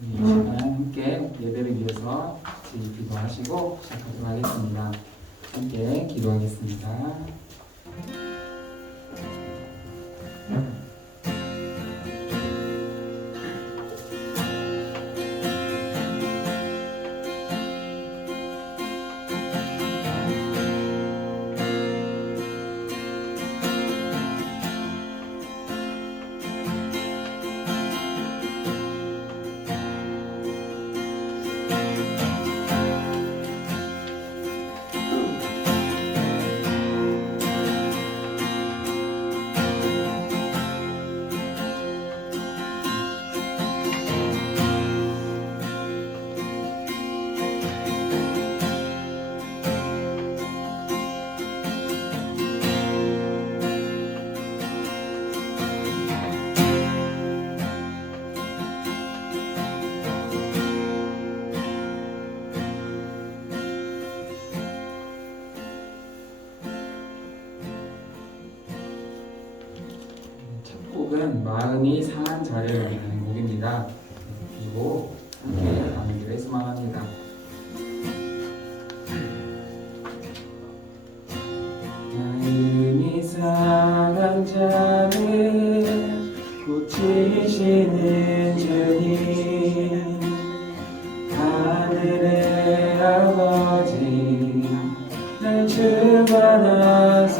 이 시간 함께 예배를 위해서 기도하시고 시작하도록 하겠습니다. 함께 기도하겠습니다. 곡은 마음이 상한 자를 말하는 곡입니다. 그리고 함께 나누기를 소망합니다. 마음이 상한 자를 고치시는 주님, 하늘의 아버지 날 주관하소서.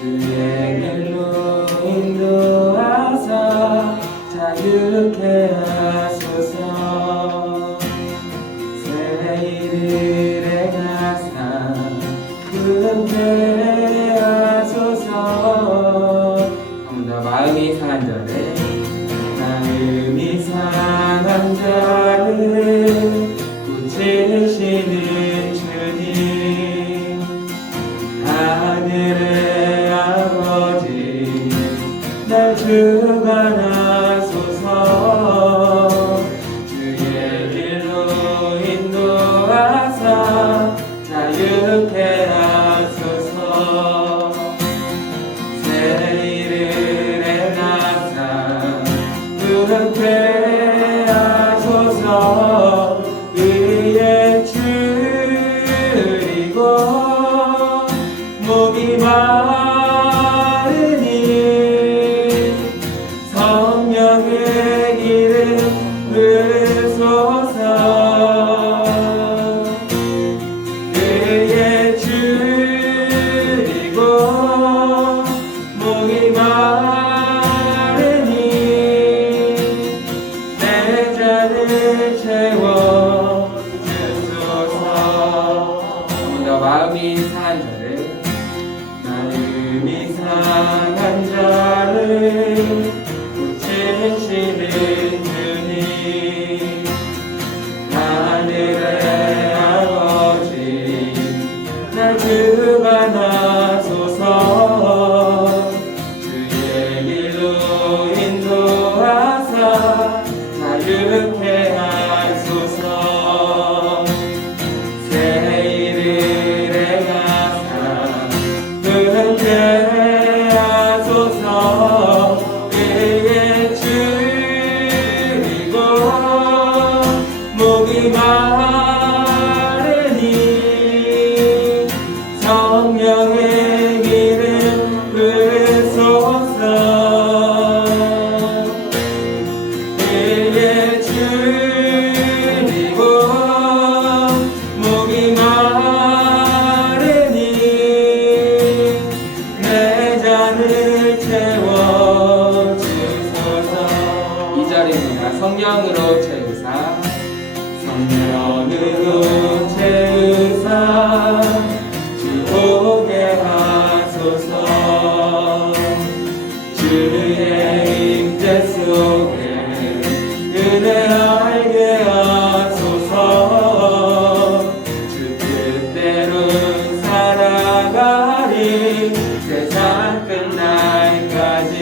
주의 길로 인도하사 자유케 하소서. 새 일을 행하사 은혜 하소서. 한 번 더. 마음이 상한 자를, 마음이 상한 자를 고치시는 주님, 하늘의 아버지 날 주관하소서. 주의 길로 인도하사 자유케 하소서. 새 일을 행하사 은혜 하소서. 의에 줄이고 목이 마르니 성령의 기름 부으소서. 의에 줄이고 목이 마르니 내 잔을 채워주소서. 한 번 더. 마음이 상한 자를, 마음이 상한 자를 고치시는 주님, 하늘의 아버지 날 주관하소서. 주의 길로 인도하사 자유케 하소서. 새 일을 행하사 은혜 하소서. 의에 줄이고 목이 마르니 성령의 기름 부으소서. 의에 줄이고 목이 마르니 내 잔을 채워주소서. 이 자리입니다. 성령으로 채우사, 성령으로 채우사 주 오게 하소서. 주의 임재 속에 은혜 알게 하소서. 주 뜻대로 살아가리 세상 끝날까지.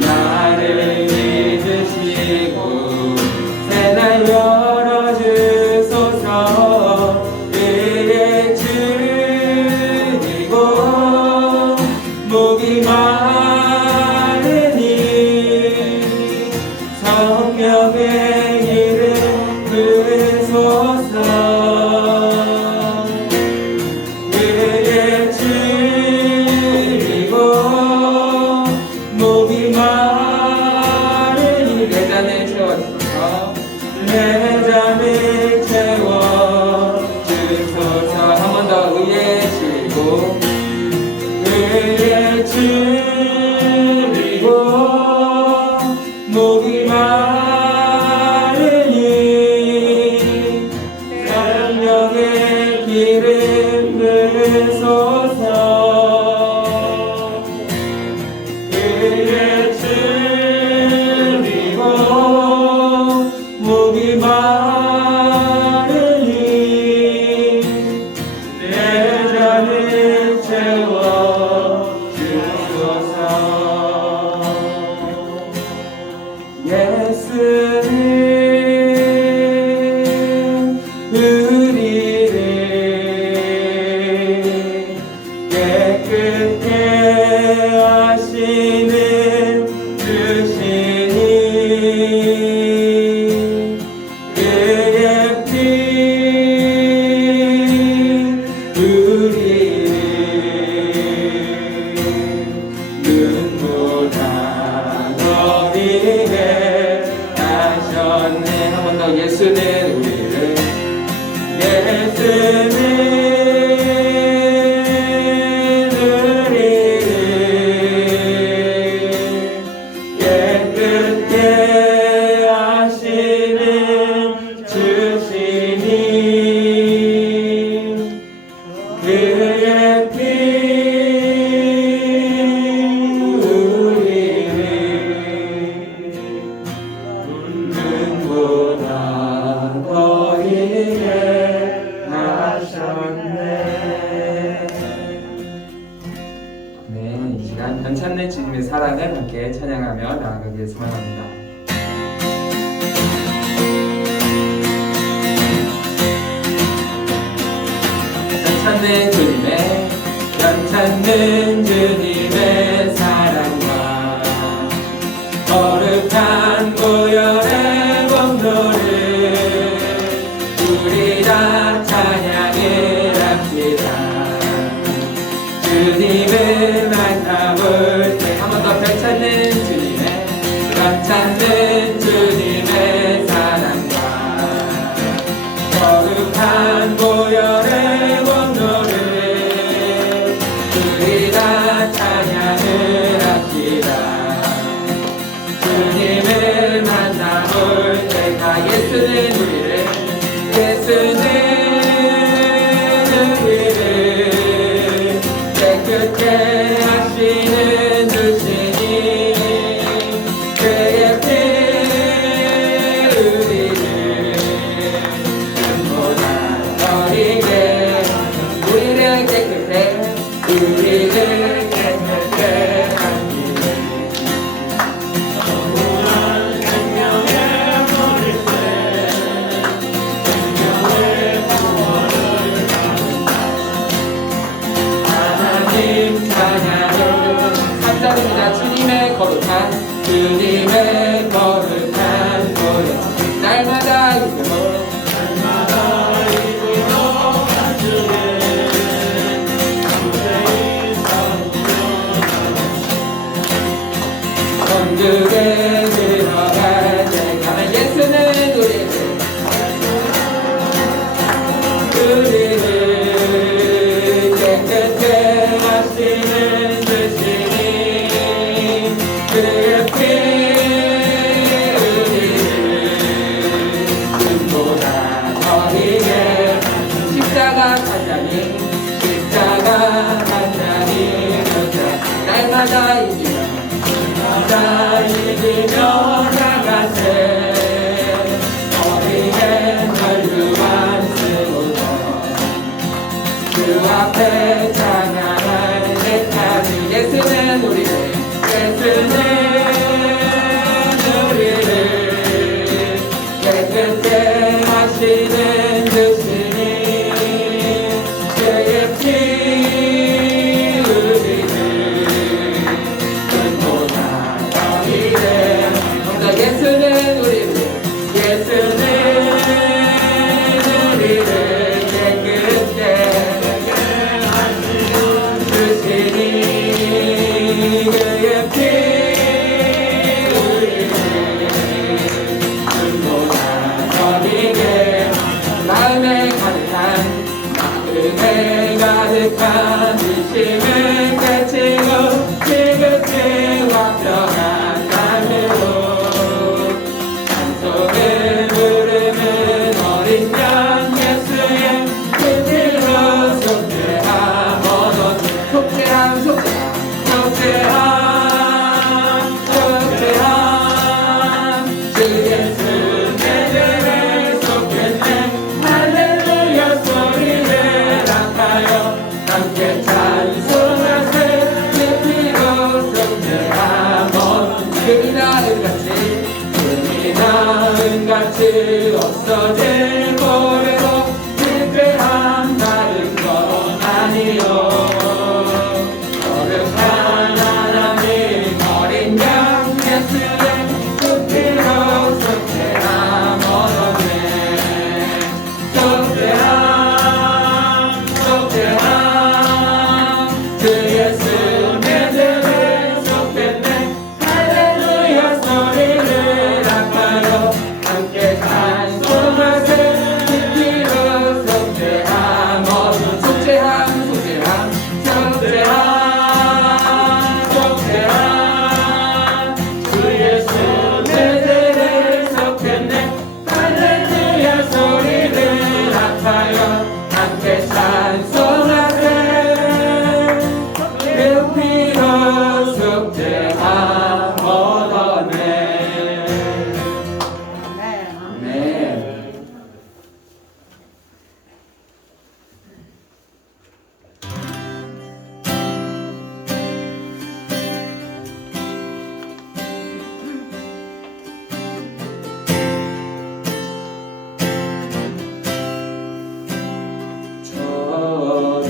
나를 믿으시고 새날 열어주소서. 의에 주 목이 마르니 내 잔을 채워주소서 내 잔을 채워주소서 한 번 더 의에 줄이고 의에 줄이고 목이 마르니 생명의 기름 부으소서 의에 줄이고 목이 마르니 내 잔을 채워주소서 예수는 우리를 깨끗게 하시는 주시니 그의 피 우리를 눈보다 어리게 하셨네 한 번 더 예수는 우리를 예수는 우리를 깨끗게 하시는 주시니 그의 피 우리를 눈보다 어리게 하셨네. 네, 이 시간 변찮는 주님의 사랑을 함께 찬양하며 나아가기를 소망합니다. 변찮는 주님의 사랑과 거룩한 보혈의 공로를 우리 다 찬양을 합시다. 주님을 만나볼 때 한 번 더 변찮는 주님의 사랑과 거룩한 보혈의 공로를 우리 다 찬양을 합시다. 주님을 만나볼 때가 예수는 우리를 깨끗게 하시는 주시니 그의 피 우리를 눈보다 어리게 우리를 깨끗게 하시네 영원한 생명의 머리띠 생명의 구원을 하나님 찬양을 감사드립니다. 주님의 거룩한 보혈 날마다 이끌어 간주에 천국에 들어갈 때가 예수는 우리를 깨끗게 하시는 주시니 그의 피 우리를 눈보다 어리게 십자가 간장이 날마다 이기며 나가세 어리게 혈류한 쓰고서 그 앞에 찬양할 때까지 예수는 우리를 깨끗게 하시는 주시니 그의 피 우리를 눈보다 어리게 예수는 우리 은같이 없어질 고래로 특별한 다른 건 아니요 거룩한 하나님 어린 양 예수의 숲으로 속죄함 얻었네 속죄함 그 예수 내 죄를 속했네 할렐루야 소리를 아까요 함께 찬송하세 깊이로 속죄함 얻은 속죄함 그 예수 내 죄를 속했네 할렐루야 소리를 아파요 함께 찬송하세 그 피로 속죄함 얻었네 아멘. 저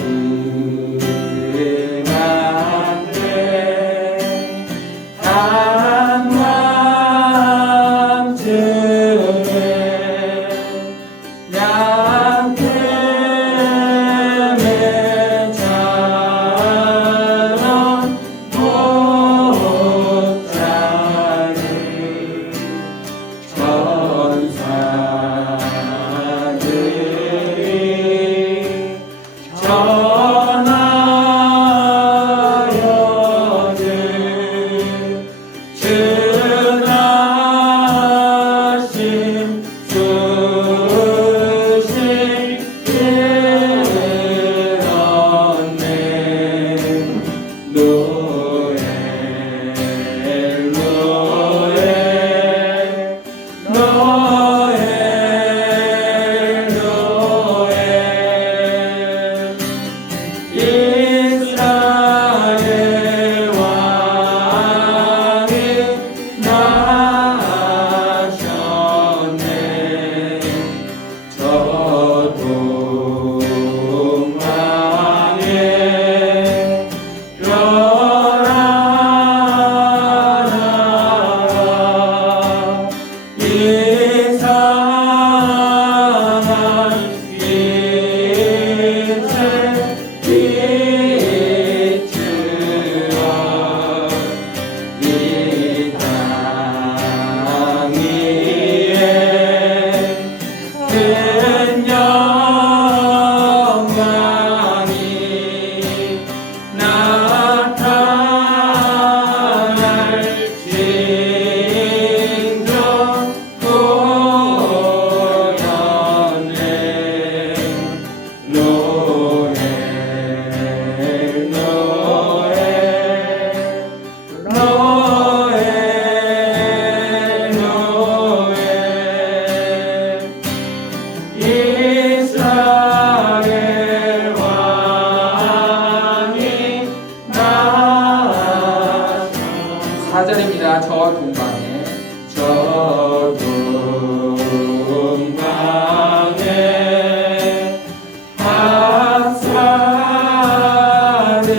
동방에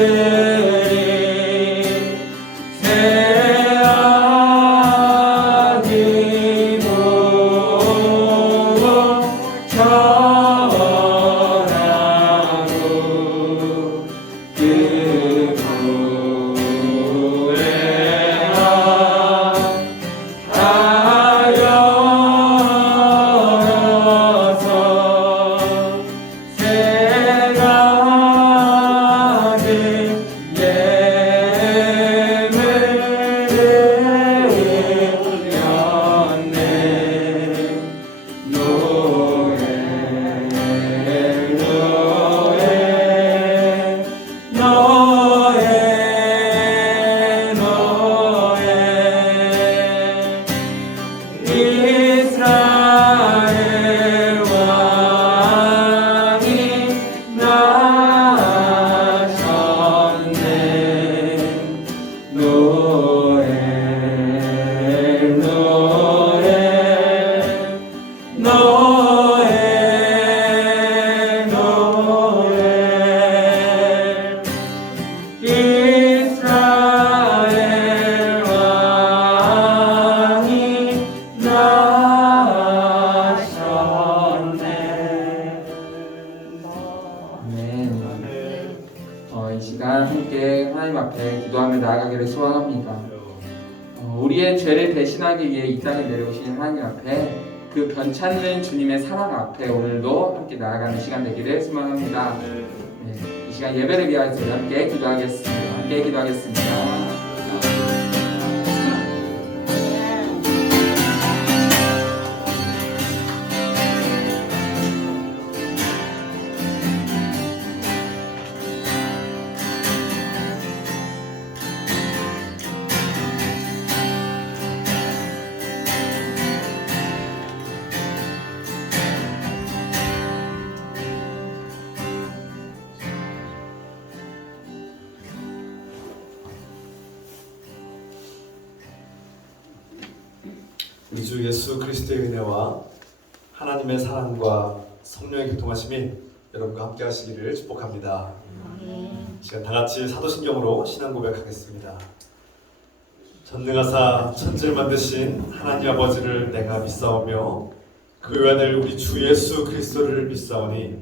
박사들이 새아기 보고 전하고 그 하여 나가기를 소원합니다. 우리의 죄를 대신하기 위해 이 땅에 내려오신 하나님 앞에 그 변찮는 주님의 사랑 앞에 오늘도 함께 나아가는 시간 되기를 소망합니다. 이 시간 예배를 위하여 함께 기도하겠습니다. 함께 기도하겠습니다. 우리 주 예수 그리스도의 은혜와 하나님의 사랑과 성령의 교통하심이 여러분과 함께 하시기를 축복합니다. 시간 다같이 사도신경으로 신앙 고백하겠습니다. 전능하사 천지를 만드신 하나님 아버지를 내가 믿사오며 그 외아들 우리 주 예수 그리스도를 믿사오니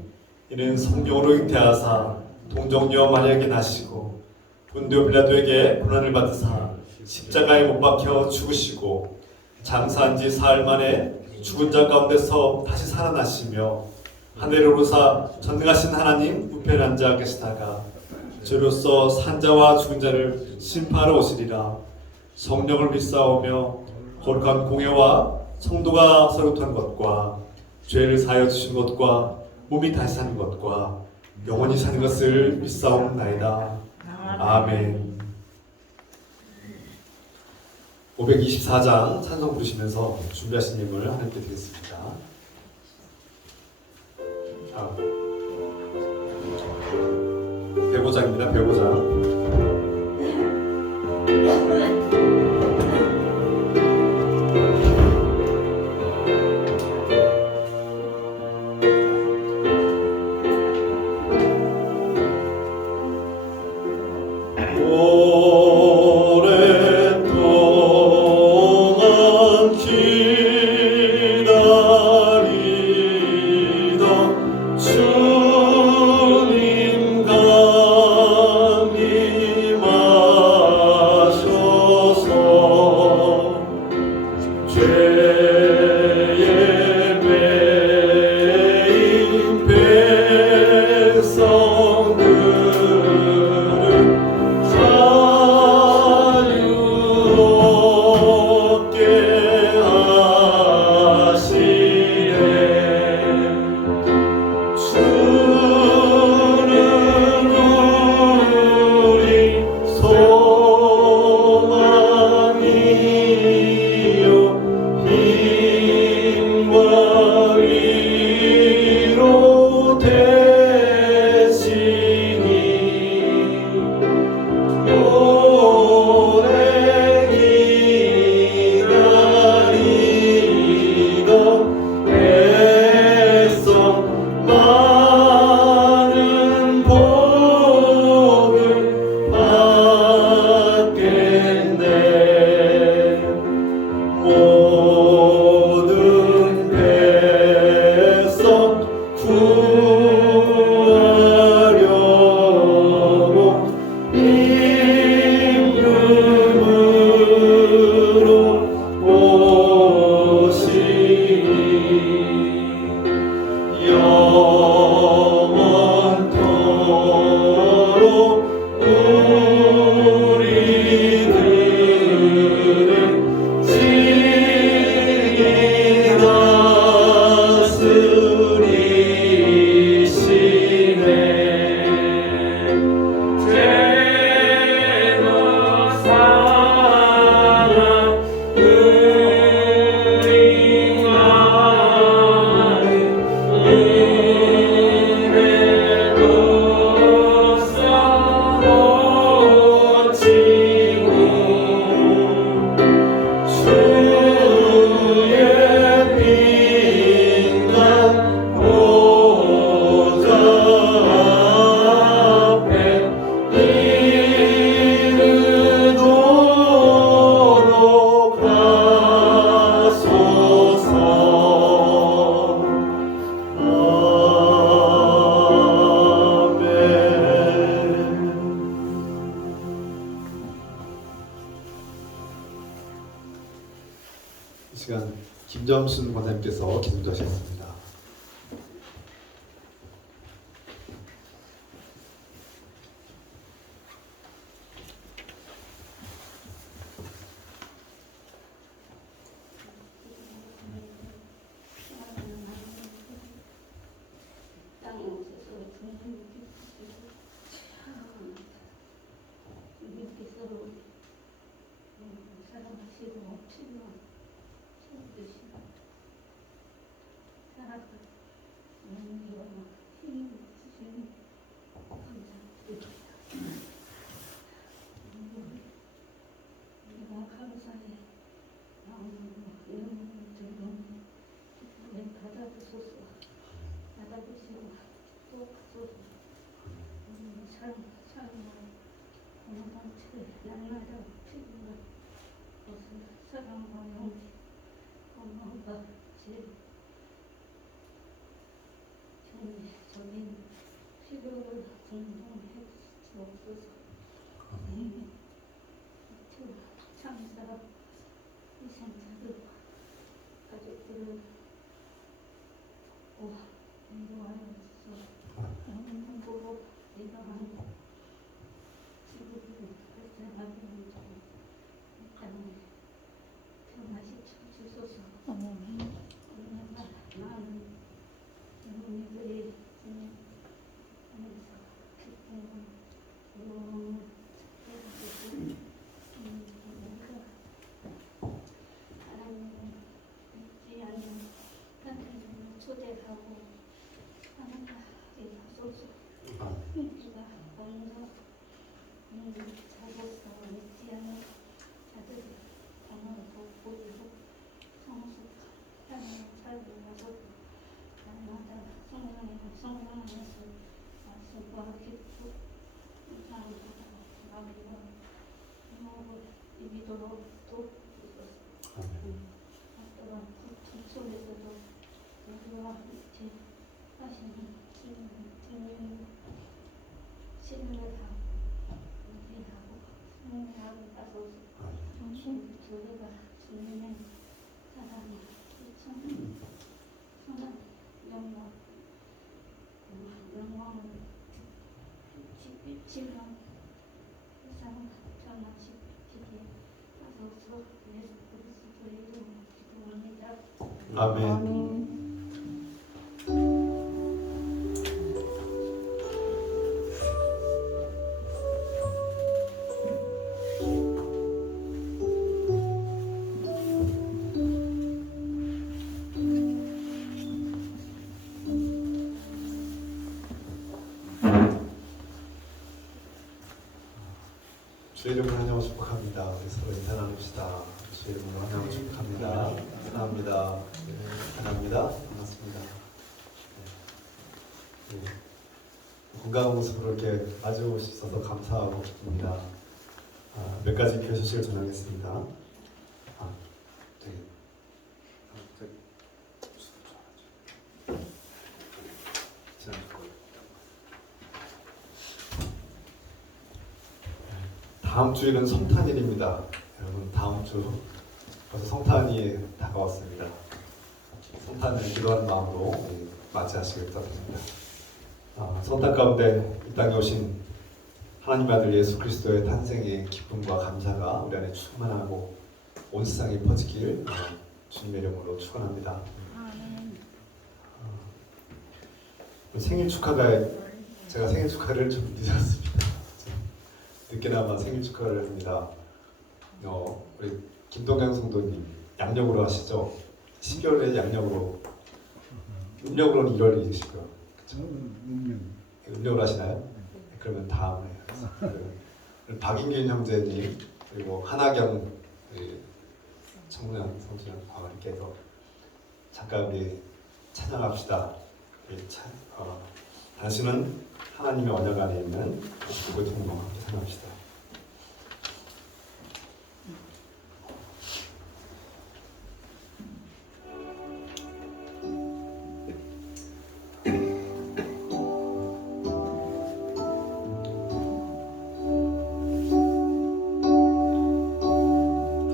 이는 성령으로 잉태하사 동정녀 마리아에게 나시고 본디오 빌라도에게 고난을 받으사 십자가에 못 박혀 죽으시고 장사한 지 사흘 만에 죽은 자 가운데서 다시 살아나시며 하늘에 오르사 전능하신 하나님 우편에 앉아 계시다가 죄로서 산 자와 죽은 자를 심판하러 오시리라. 성령을 믿사오며 거룩한 공예와 성도가 서로탄 것과 죄를 사하여 주신 것과 몸이 다시 사는 것과 영원히 사는 것을 믿사옵나이다. 아멘. 524장 찬송 부르시면서 준비하신 예물을 하나님께 드리겠습니다. 배고장입니다. 배고장. He 이 시간 김점순 권사님께서 기도하셨습니다. 아멘. 주의 이름으로 환영을 축복합니다. 우리 서로 인사 나눕시다. 주의 이름으로 환영을 축복합니다. 사랑합니다. 사랑합니다. 반갑습니다. 건강한 모습으로 이렇게 마주 수 있어서 감사하고 기쁩니다. 몇 가지 교회 소식을 전하겠습니다. 다음 주에는 성탄일입니다. 여러분, 다음 주 벌써 성탄이 다가왔습니다. 성탄을 기도하는 마음으로 맞이하시길 부탁드립니다. 성탄 가운데 이 땅에 오신 하나님 아들 예수 그리스도의 탄생의 기쁨과 감사가 우리 안에 충만하고 온 세상에 퍼지길 주님의 이름으로 축원합니다. 생일 축하가 제가 생일 축하를 좀 늦었습니다. 늦게나마 생일 축하를 합니다. 우리 김동경 성도님 양력으로 하시죠? 12월에 양력으로, 음력으로는 1월이시고요. 그렇죠? 음력으로 하시나요? 그러면 다음에 박인균 형제님 그리고 한하경 청년 성도님 이렇게 해서 잠깐 우리 찬양합시다. 당신은 하나님의 언약 안에 있는 그의 통로와 함께 찬양합시다.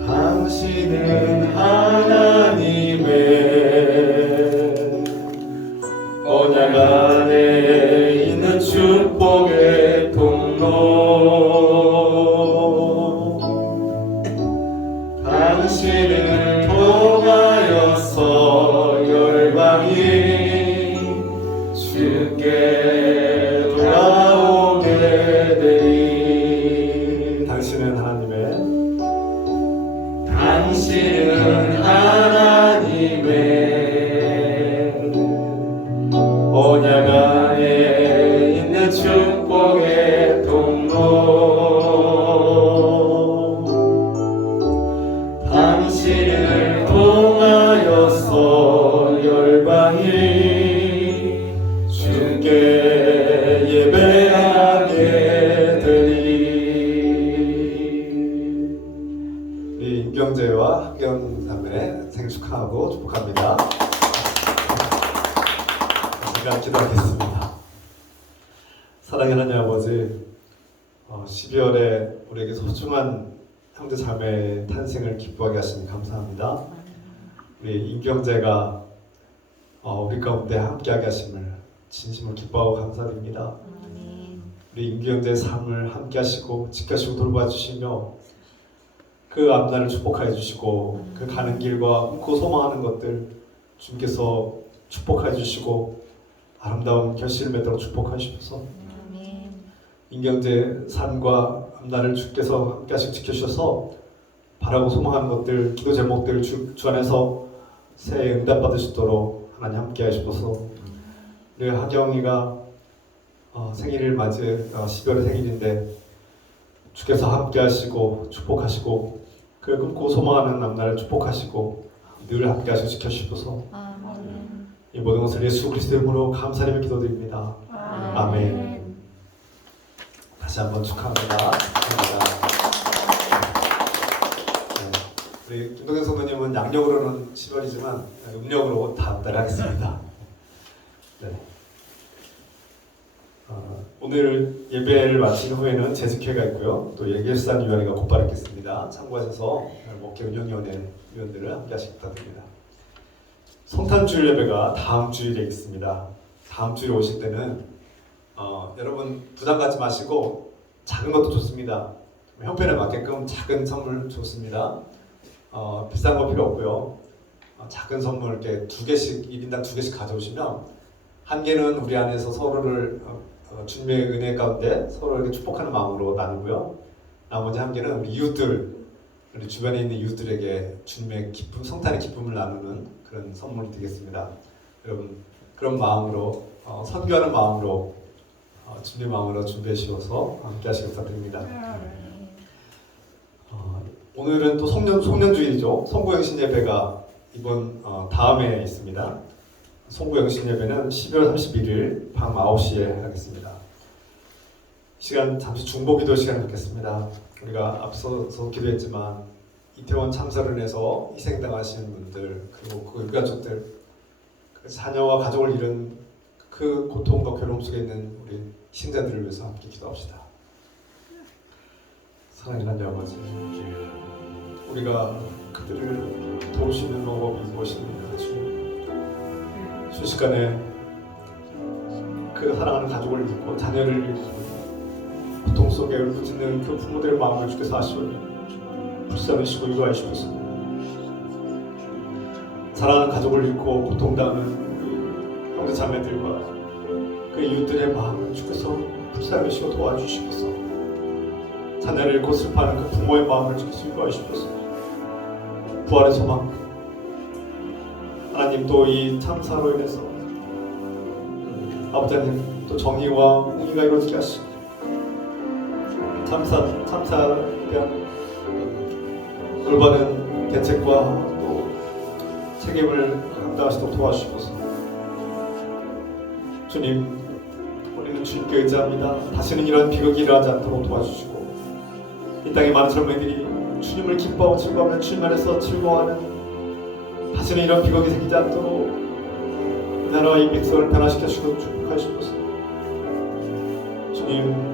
당신은 하나님 하경 자매 생일 축하하고 축복합니다. 제가 기도하겠습니다. 사랑의 하나님 아버지, 12월에 우리에게 소중한 형제 자매의 탄생을 기뻐하게 하시니 감사합니다. 우리 임경재가 우리 가운데 함께하게 하심을 진심으로 기뻐하고 감사드립니다. 우리 임경재의 삶을 함께하시고 지켜주시고 돌봐주시며 그 앞날을 축복하여 주시고 그 가는 길과 그 소망하는 것들 주님께서 축복하여 주시고 아름다운 결실을 맺도록 축복하시옵소서. 임경재 삶과 앞날을 주께서 함께하시고 지켜주셔서 바라고 소망하는 것들, 기도 제목들 주 안에서 새해 응답받을 수 있도록 하나님 함께하시옵소서. 우리 하경이가 생일을 맞이해 12월의 생일인데 주께서 함께하시고 축복하시고 그 꿈고 소망하는 앞날을 축복하시고 늘 함께하시고 지켜주시옵소서. 이 모든 것을 예수 그리스도의 이름으로 감사드리며 기도드립니다. 아멘. 다시 한번 축하합니다. 우리 김동현 성도님은 양력으로는 10월이지만 음력으로 다음 달에 하겠습니다. 네. 오늘 예배를 마친 후에는 재직회가 있고요. 또 예결산 위원회가 곧바로 있겠습니다. 참고하셔서 목회 운영위원회 위원들을 함께 하시기 부탁드립니다. 성탄주일 예배가 다음 주일에 있습니다. 다음 주일에 오실 때는 여러분 부담 갖지 마시고 작은 것도 좋습니다. 형편에 맞게끔 작은 선물 좋습니다. 비싼 거 필요 없고요. 작은 선물 이렇게 2개씩 1인당 2개씩 가져오시면 한 개는 우리 안에서 서로를 주님의 은혜 가운데 서로에게 축복하는 마음으로 나누고요. 나머지 한 개는 우리 이웃들, 우리 주변에 있는 이웃들에게 주님의 기쁨, 성탄의 기쁨을 나누는 그런 선물이 되겠습니다. 여러분 그런 마음으로 선교하는 마음으로 주님의 마음으로 준비해 주셔서 함께 하시기 부탁드립니다. 오늘은 또 송년주일이죠. 송구영신 예배가 이번 다음에 있습니다. 송구영신 예배는 12월 31일 밤 9시에 하겠습니다. 시간 잠시 중보기도 시간을 갖겠습니다. 우리가 앞서서 기도했지만 이태원 참사로 인해서 희생당하시는 분들, 그리고 그 유가족들, 그 자녀와 가족을 잃은 그 고통과 괴로움 속에 있는 우리 신자들을 위해서 함께 기도합시다. 사랑의 하나님 아버지, 우리가 그들을 도우시는 방법이 무엇입니까? 주님, 순식간에 그 사랑하는 가족을 잃고 자녀를 잃고 고통 속에 울부짖는 그 부모들의 마음을 주께서 아시오니 불쌍하시고 위로하시옵소서. 사랑하는 가족을 잃고 고통당하는 형제 자매들과 그 이웃들의 마음을 주께서 불쌍하시고 도와주시옵소서. 자녀를 잃고 슬퍼하는 그 부모의 마음을 주께서 위로하시옵소서. 부활의 소망, 하나님 또 이 참사로 인해서 아버지 하나님 또 정의와 공의가 이루어지게 하시고 참사에 대한 올바른 대책과 또 책임을 감당하시도록 도와주시옵소서. 주님, 우리는 주님께 의지합니다. 다시는 이런 비극이 일어나지 않도록 도와주시고 이 땅의 많은 젊은이들이 주님을 기뻐하고 즐거워하며 주님 안에서 즐거워하는 다시는 이런 비극이 생기지 않도록 이 나라와 이 백성을 변화시켜 주시고 축복하시옵소서. 주님,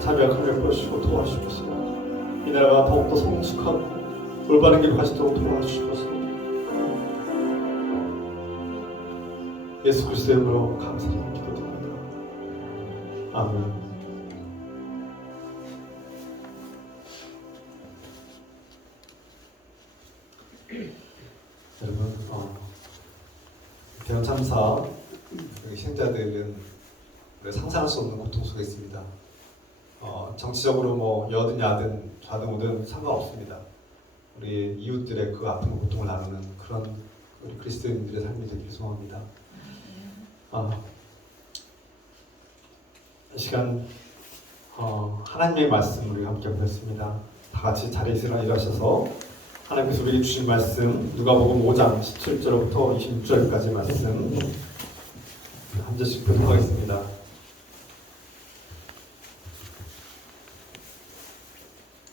자비하게 보시고 도와주시옵소서. 이 나라가 더욱더 성숙하고 올바른 길로 가시도록 도와주시옵소서. 예수 그리스도의 이름으로 감사드리며 기도드립니다. 아멘. 여러분, 대형 참사 희생자들은 상상할 수 없는 고통 속에 있습니다. 정치적으로 뭐 여든 야든 좌든 우든 상관없습니다. 우리 이웃들의 그 아픈 고통을 나누는 그런 우리 그리스도인들의 삶이 되기를 소망합니다. 이 시간 하나님의 말씀 우리가 함께 보겠습니다. 다 같이 자리에서 일어나셔서 하나님께서 우리에게 주신 말씀 누가복음 5장 17절부터 26절까지 말씀 한 절씩 보도록 하겠습니다.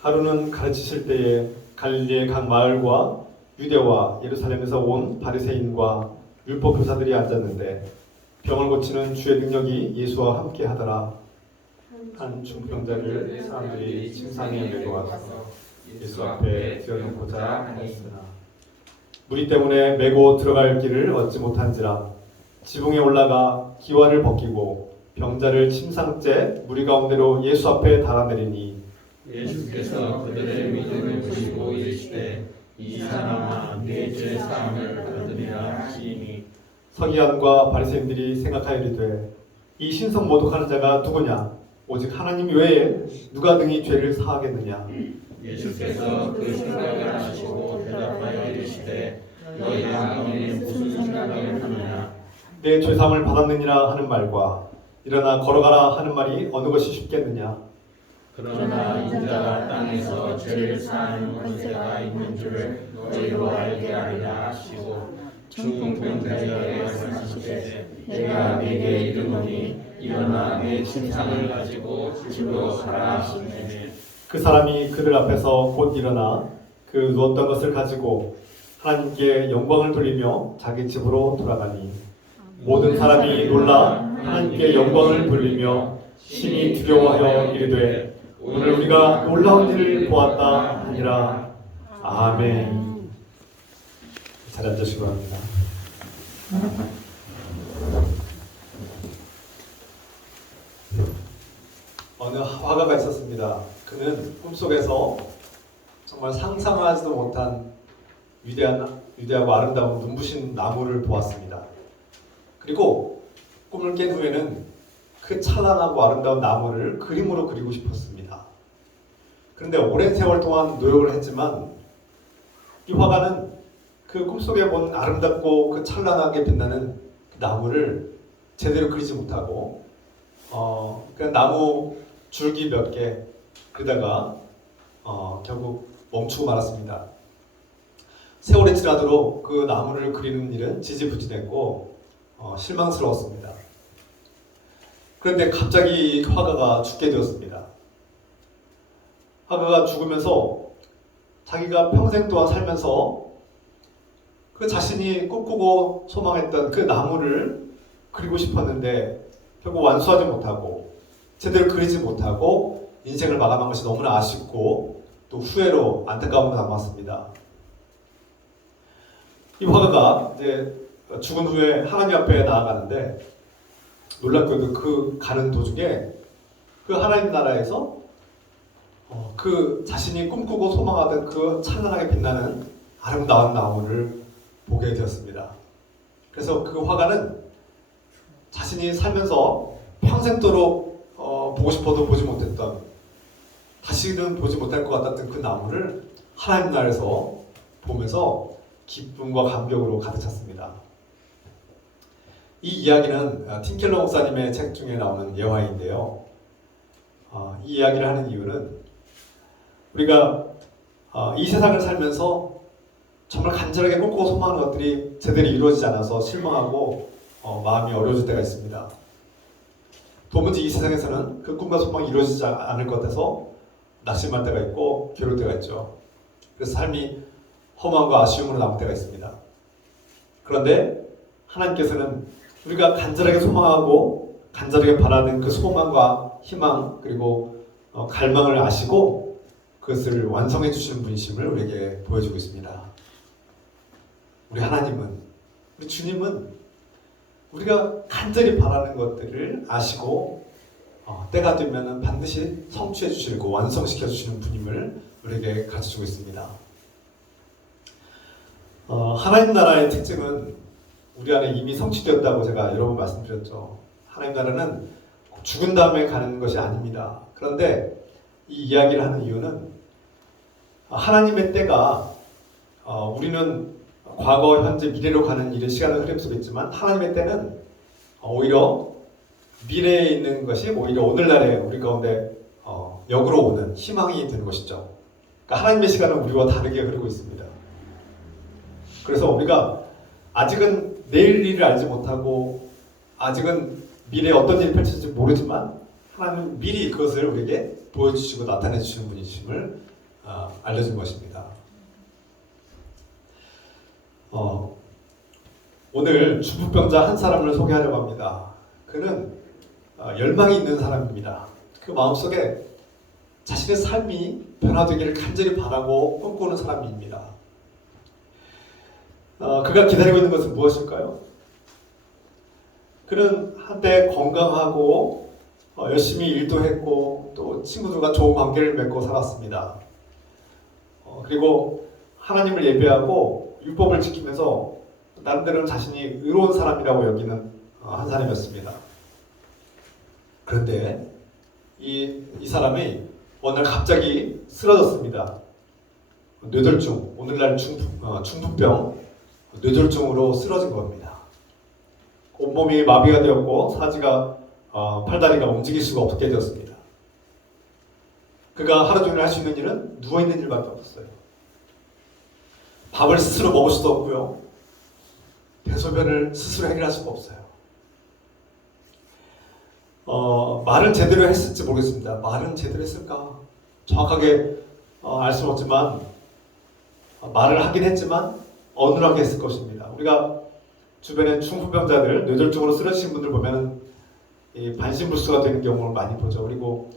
하루는 가르치실 때에 갈릴리의 각 마을과 유대와 예루살렘에서 온 바리새인과 율법 교사들이 앉았는데 병을 고치는 주의 능력이 예수와 함께 하더라. 한 중병자를 사람들이 침상에 메고 와서 예수 앞에 들여놓고자 하였으나 무리 때문에 메고 들어갈 길을 얻지 못한지라. 지붕에 올라가 기와를 벗기고 병자를 침상째 무리 가운데로 예수 앞에 달아내리니 예수께서 그들의 믿음을 보시고 이르시되 이 사람아 네 죄 사함을 받으리라 하시니 서기관과 바리새인들이 생각하여 이르되 이 신성 모독하는 자가 누구냐? 오직 하나님 외에 누가 능히 죄를 사하겠느냐? 예수께서 그 생각을 아시고 대답하여 이르시되 너희가 너희 무슨 생각을 하느냐 내 죄사함을 받았느니라 하는 말과 일어나 걸어가라 하는 말이 어느 것이 쉽겠느냐? 그러나 인자가 땅에서 죄를 사하는 권세가 있는 줄을 너희로 알게 하리라 하시고 중풍병자에게 말씀하시되 내가 네게 이르노니 일어나 내 침상을 가지고 집으로 가라 하시니 그 사람이 그들 앞에서 곧 일어나 그 누웠던 것을 가지고 하나님께 영광을 돌리며 자기 집으로 돌아가니 모든 사람이 놀라 하나님께 영광을 돌리며 심히 두려워하여 이르되 오늘 우리가 놀라운 일을 보았다 하니라. 아멘. 잘 앉으시기 바랍니다. 어느 화가가 있었습니다. 그는 꿈속에서 정말 상상하지도 못한 위대하고 아름다운 눈부신 나무를 보았습니다. 그리고 꿈을 깬 후에는 그 찬란하고 아름다운 나무를 그림으로 그리고 싶었습니다. 그런데 오랜 세월 동안 노력을 했지만 이 화가는 그 꿈속에 본 아름답고 그 찬란하게 빛나는 그 나무를 제대로 그리지 못하고 그냥 나무 줄기 몇 개 그러다가 결국 멈추고 말았습니다. 세월이 지나도록 그 나무를 그리는 일은 지지부진했고 실망스러웠습니다. 그런데 갑자기 화가가 죽게 되었습니다. 화가가 죽으면서 자기가 평생 동안 살면서 그 자신이 꿈꾸고 소망했던 그 나무를 그리고 싶었는데 결국 완수하지 못하고 제대로 그리지 못하고 인생을 마감한 것이 너무나 아쉽고 또 후회로 안타까움을 남았습니다. 이 화가가 이제 죽은 후에 하나님 앞에 나아가는데 놀랍게도 그 가는 도중에 그 하나님 나라에서 그 자신이 꿈꾸고 소망하던 그 찬란하게 빛나는 아름다운 나무를 보게 되었습니다. 그래서 그 화가는 자신이 살면서 평생도록 보고 싶어도 보지 못했던 다시는 보지 못할 것 같았던 그 나무를 하나님 나라에서 보면서 기쁨과 감격으로 가득 찼습니다. 이 이야기는 팀 켈러 목사님의 책 중에 나오는 예화인데요. 이 이야기를 하는 이유는 우리가 이 세상을 살면서 정말 간절하게 꿈꾸고 소망하는 것들이 제대로 이루어지지 않아서 실망하고 마음이 어려워질 때가 있습니다. 도무지 이 세상에서는 그 꿈과 소망이 이루어지지 않을 것 같아서 낙심할 때가 있고 괴로울 때가 있죠. 그래서 삶이 허망과 아쉬움으로 남을 때가 있습니다. 그런데 하나님께서는 우리가 간절하게 소망하고 간절하게 바라는 그 소망과 희망 그리고 갈망을 아시고 그것을 완성해 주시는 분이심을 우리에게 보여주고 있습니다. 우리 하나님은, 우리 주님은 우리가 간절히 바라는 것들을 아시고 때가 되면 반드시 성취해 주시고 완성시켜 주시는 분임을 우리에게 가르쳐주고 있습니다. 하나님 나라의 특징은 우리 안에 이미 성취되었다고 제가 여러 번 말씀드렸죠. 하나님 나라는 죽은 다음에 가는 것이 아닙니다. 그런데 이 이야기를 하는 이유는 하나님의 때가 우리는 과거, 현재, 미래로 가는 일의 시간의 흐름 속에 있지만 하나님의 때는 오히려 미래에 있는 것이 오히려 오늘날에 우리 가운데 역으로 오는 희망이 되는 것이죠. 그러니까 하나님의 시간은 우리와 다르게 흐르고 있습니다. 그래서 우리가 아직은 내일 일을 알지 못하고 아직은 미래에 어떤 일이 펼쳐질지 모르지만 하나님은 미리 그것을 우리에게 보여주시고 나타내 주시는 분이심을 알려준 것입니다. 오늘 중풍병자 한 사람을 소개하려고 합니다. 그는 열망이 있는 사람입니다. 그 마음속에 자신의 삶이 변화되기를 간절히 바라고 꿈꾸는 사람입니다. 그가 기다리고 있는 것은 무엇일까요? 그는 한때 건강하고 열심히 일도 했고 또 친구들과 좋은 관계를 맺고 살았습니다. 그리고 하나님을 예배하고 율법을 지키면서 나름대로 자신이 의로운 사람이라고 여기는 한 사람이었습니다. 그런데 이 사람이 어느 날 갑자기 쓰러졌습니다. 뇌졸중, 오늘날 중풍병 뇌졸중으로 쓰러진 겁니다. 온몸이 마비가 되었고 사지가 팔다리가 움직일 수가 없게 되었습니다. 그가 하루 종일 할 수 있는 일은 누워있는 일밖에 없었어요. 밥을 스스로 먹을 수도 없고요. 대소변을 스스로 해결할 수가 없어요. 말은 제대로 했을지 모르겠습니다. 말은 제대로 했을까? 정확하게 알 수는 없지만 말을 하긴 했지만 어눌하게 했을 것입니다. 우리가 주변에 중풍병자들, 뇌졸중으로 쓰러지신 분들 보면 반신불수가 되는 경우를 많이 보죠. 그리고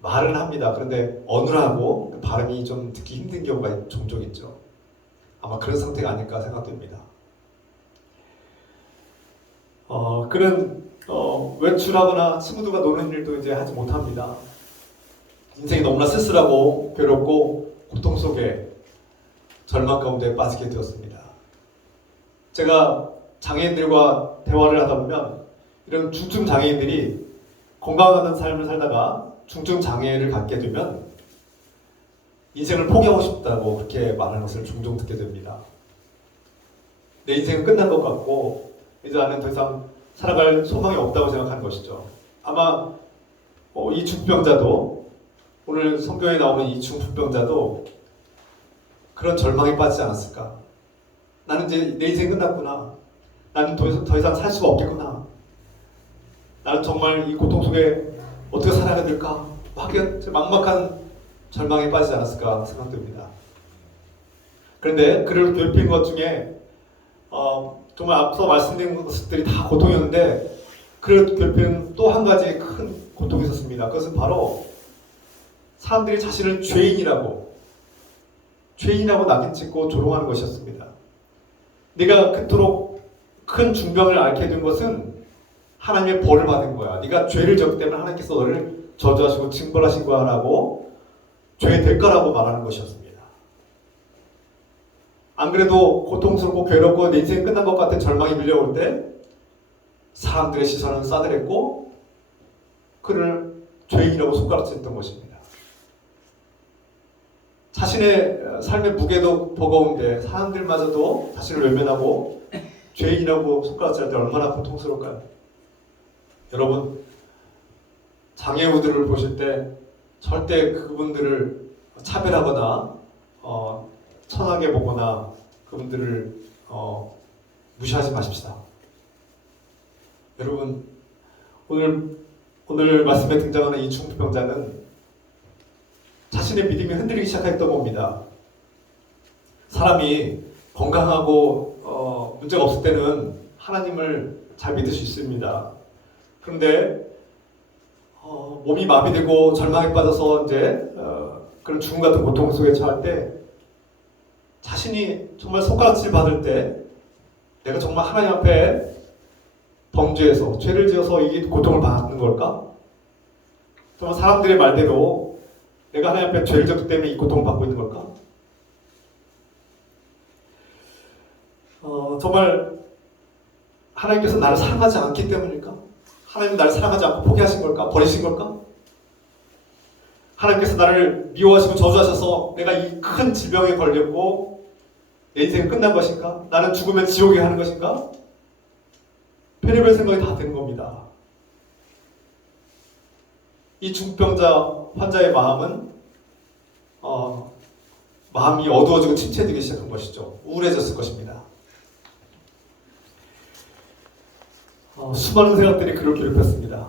말은 합니다. 그런데 어눌하고 발음이 좀 듣기 힘든 경우가 종종 있죠. 아마 그런 상태가 아닐까 생각됩니다. 그는 외출하거나 친구들과 노는 일도 이제 하지 못합니다. 인생이 너무나 쓸쓸하고 괴롭고 고통 속에 절망 가운데 빠지게 되었습니다. 제가 장애인들과 대화를 하다 보면 이런 중증 장애인들이 건강한 삶을 살다가 중증 장애를 갖게 되면 인생을 포기하고 싶다고 그렇게 말하는 것을 종종 듣게 됩니다. 내 인생은 끝난 것 같고 이제 나는 더 이상 살아갈 소망이 없다고 생각하는 것이죠. 아마 이 중풍병자도 오늘 성경에 나오는 이 중풍병자도 그런 절망에 빠지지 않았을까? 나는 이제 내 인생 끝났구나. 나는 더 이상 살 수가 없겠구나. 나는 정말 이 고통 속에 어떻게 살아야 될까? 막막한 절망에 빠지지 않았을까 생각됩니다. 그런데 그를 괴롭힌 것 중에 정말 앞서 말씀드린 것들이 다 고통이었는데 그를 괴롭히는 또 한 가지 큰 고통이 있었습니다. 그것은 바로 사람들이 자신을 죄인이라고 낙인찍고 조롱하는 것이었습니다. 네가 그토록 큰 중병을 앓게 된 것은 하나님의 벌을 받은 거야. 네가 죄를 졌기 때문에 하나님께서 너를 저주하시고 징벌하신 거라고 죄의 대가라고 말하는 것이었습니다. 안 그래도 고통스럽고 괴롭고 내 인생 끝난 것 같은 절망이 밀려올 때 사람들의 시선은 싸늘했고 그를 죄인이라고 손가락질했던 것입니다. 자신의 삶의 무게도 버거운데 사람들마저도 자신을 외면하고 죄인이라고 손가락질할 때 얼마나 고통스러울까요? 여러분, 장애우들을 보실 때 절대 그분들을 차별하거나 천하게 보거나 그분들을 무시하지 마십시다. 여러분, 오늘 말씀에 등장하는 이 중풍병자는 자신의 믿음이 흔들리기 시작했던 겁니다. 사람이 건강하고 문제가 없을 때는 하나님을 잘 믿을 수 있습니다. 그런데 몸이 마비되고 절망에 빠져서 이제 그런 죽음 같은 고통 속에 처할 때 자신이 정말 손가락질 받을 때 내가 정말 하나님 앞에 범죄해서 죄를 지어서 이 고통을 받는 걸까? 정말 사람들의 말대로 내가 하나님 앞에 죄를 졌기 때문에 이 고통을 받고 있는 걸까? 정말 하나님께서 나를 사랑하지 않기 때문일까? 하나님 나를 사랑하지 않고 포기하신 걸까? 버리신 걸까? 하나님께서 나를 미워하시고 저주하셔서 내가 이 큰 질병에 걸렸고 내 인생은 끝난 것인가? 나는 죽으면 지옥에 가는 것인가? 별의별 생각이 다 드는 겁니다. 이 중풍병자 환자의 마음은 마음이 어두워지고 침체되기 시작한 것이죠. 우울해졌을 것입니다. 수많은 생각들이 그를 괴롭혔습니다.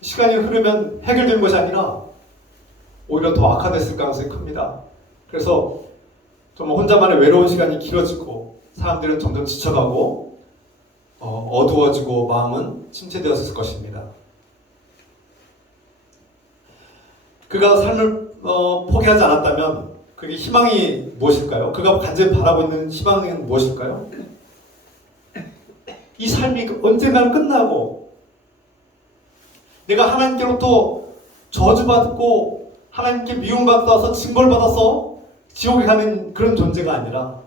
시간이 흐르면 해결되는 것이 아니라 오히려 더 악화됐을 가능성이 큽니다. 그래서 정말 혼자만의 외로운 시간이 길어지고 사람들은 점점 지쳐가고 어두워지고 마음은 침체되었을 것입니다. 그가 삶을 포기하지 않았다면 그게 희망이 무엇일까요? 그가 간절히 바라고 있는 희망은 무엇일까요? 이 삶이 언젠가는 끝나고 내가 하나님께로부터 저주받고 하나님께 미움받아서 징벌받아서 지옥에 가는 그런 존재가 아니라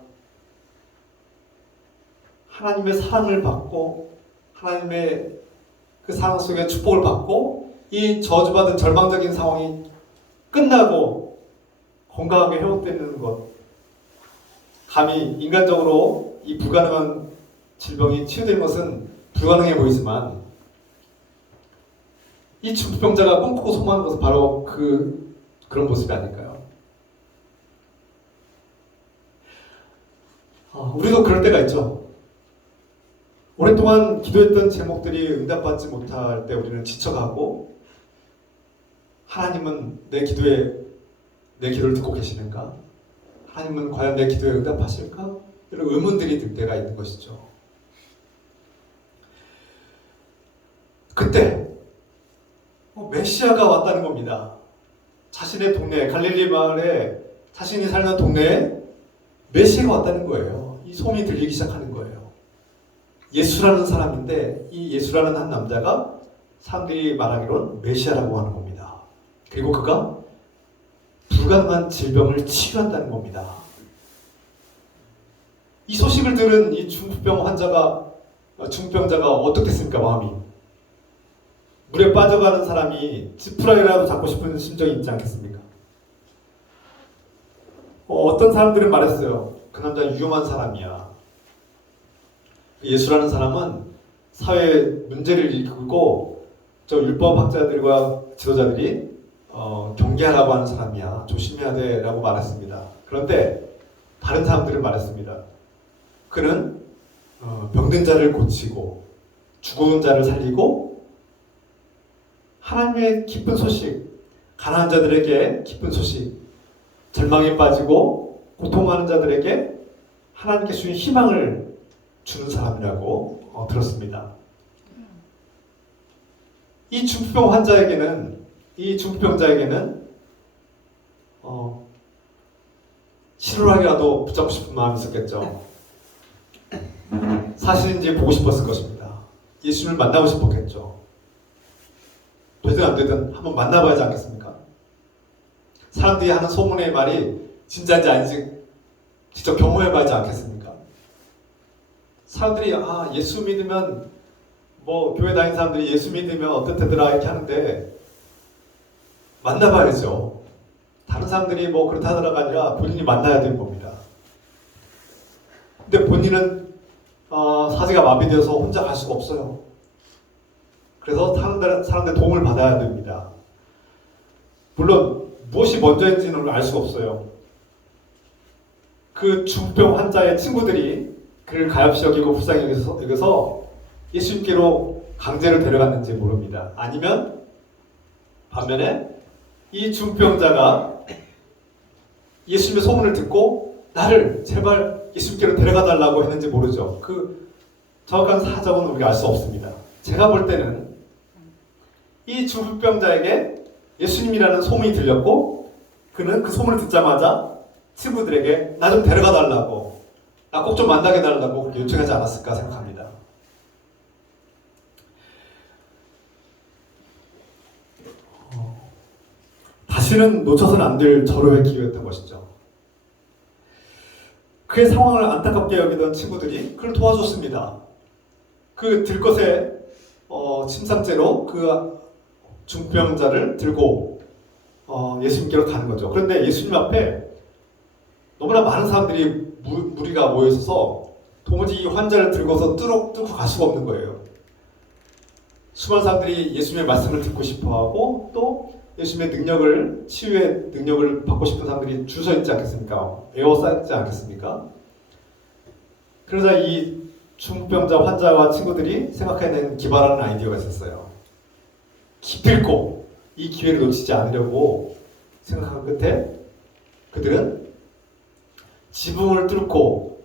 하나님의 사랑을 받고 하나님의 그 사랑 속에 축복을 받고 이 저주받은 절망적인 상황이 끝나고 건강하게 회복되는 것, 감히 인간적으로 이 불가능한 질병이 치유되는 것은 불가능해 보이지만 이 중풍병자가 꿈꾸고 소망하는 것은 바로 그런 모습이 아닐까요? 우리도 그럴 때가 있죠. 오랫동안 기도했던 제목들이 응답받지 못할 때 우리는 지쳐가고 하나님은 내 기도를 듣고 계시는가? 하나님은 과연 내 기도에 응답하실까? 이런 의문들이 들 때가 있는 것이죠. 그때 메시아가 왔다는 겁니다. 자신의 동네 갈릴리 마을에 자신이 살던 동네에 메시아가 왔다는 거예요. 이 소문이 들리기 시작하는 거예요. 예수라는 사람인데 이 예수라는 한 남자가 사람들이 말하기로는 메시아라고 하는 겁니다. 그리고 그가 불가능한 질병을 치유한다는 겁니다. 이 소식을 들은 이 중풍병자가 어떻게 됐습니까? 마음이 물에 빠져가는 사람이 지푸라기라도 잡고 싶은 심정이 있지 않겠습니까? 어떤 사람들은 말했어요. 그 남자 위험한 사람이야. 예수라는 사람은 사회에 문제를 일으키고 저 율법학자들과 지도자들이 경계하라고 하는 사람이야. 조심해야 돼 라고 말했습니다. 그런데 다른 사람들은 말했습니다. 그는 병든 자를 고치고 죽은 자를 살리고 하나님의 기쁜 소식, 가난한 자들에게 기쁜 소식, 절망에 빠지고 고통하는 자들에게 하나님께 주신 희망을 주는 사람이라고 들었습니다. 이 중풍병 환자에게는, 이 중풍병자에게는 실루라기라도 붙잡고 싶은 마음이 있었겠죠. 사실인지 보고 싶었을 것입니다. 예수님을 만나고 싶었겠죠. 되든 안 되든 한번 만나봐야지 않겠습니까? 사람들이 하는 소문의 말이 진짜인지 아닌지 직접 경험해봐야지 않겠습니까? 사람들이 예수 믿으면 교회 다니는 사람들이 예수 믿으면 어떻대더라 이렇게 하는데 만나봐야죠. 다른 사람들이 그렇다 하더라가 아니라 본인이 만나야 되는 겁니다. 근데 본인은 사지가 마비되어서 혼자 갈 수가 없어요. 그래서 사람들의 도움을 받아야 됩니다. 물론 무엇이 먼저인지는 알 수가 없어요. 그 중병 환자의 친구들이 그를 가엾이 여기고 불쌍히 여기서 예수님께로 강제로 데려갔는지 모릅니다. 아니면 반면에 이 중병자가 예수님의 소문을 듣고 나를 제발 예수님께로 데려가달라고 했는지 모르죠. 그 정확한 사정은 우리가 알 수 없습니다. 제가 볼 때는 이 중풍병자에게 예수님이라는 소문이 들렸고 그는 그 소문을 듣자마자 친구들에게 나 좀 데려가 달라고, 나 꼭 좀 만나게 해달라고 그렇게 요청하지 않았을까 생각합니다. 다시는 놓쳐서는 안 될 절호의 기회였던 것이죠. 그의 상황을 안타깝게 여기던 친구들이 그를 도와줬습니다. 그 들것에 침상째로 그 중병자를 들고 예수님께로 가는 거죠. 그런데 예수님 앞에 너무나 많은 사람들이 무리가 모여 있어서 도무지 이 환자를 들고서 뚫고 갈 수가 없는 거예요. 수많은 사람들이 예수님의 말씀을 듣고 싶어하고 또 예수님의 능력을, 치유의 능력을 받고 싶은 사람들이 줄 서 있지 않겠습니까? 에워싸지 않겠습니까? 그러자 이 중병자 환자와 친구들이 생각해낸 기발한 아이디어가 있었어요. 기필코 이 기회를 놓치지 않으려고 생각한 끝에 그들은 지붕을 뚫고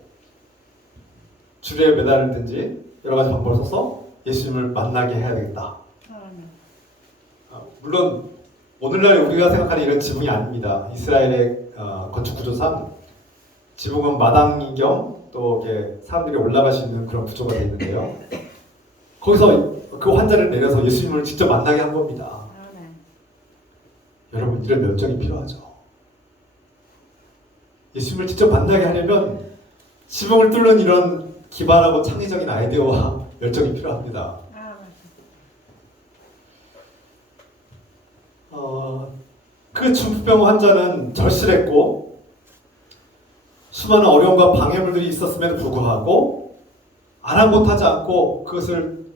줄에 매달든지 여러 가지 방법을 써서 예수님을 만나게 해야 되겠다. 물론 오늘날 우리가 생각하는 이런 지붕이 아닙니다. 이스라엘의 건축 구조상 지붕은 마당 겸 또 사람들이 올라갈 수 있는 그런 구조가 되어 있는데요. 거기서 그 환자를 내려서 예수님을 직접 만나게 한 겁니다. 여러분, 이런 열정이 필요하죠. 예수님을 직접 만나게 하려면 지붕을 뚫는 이런 기발하고 창의적인 아이디어와 열정이 필요합니다. 그 중풍병 환자는 절실했고 수많은 어려움과 방해물들이 있었음에도 불구하고 아랑곳하지 않고 그것을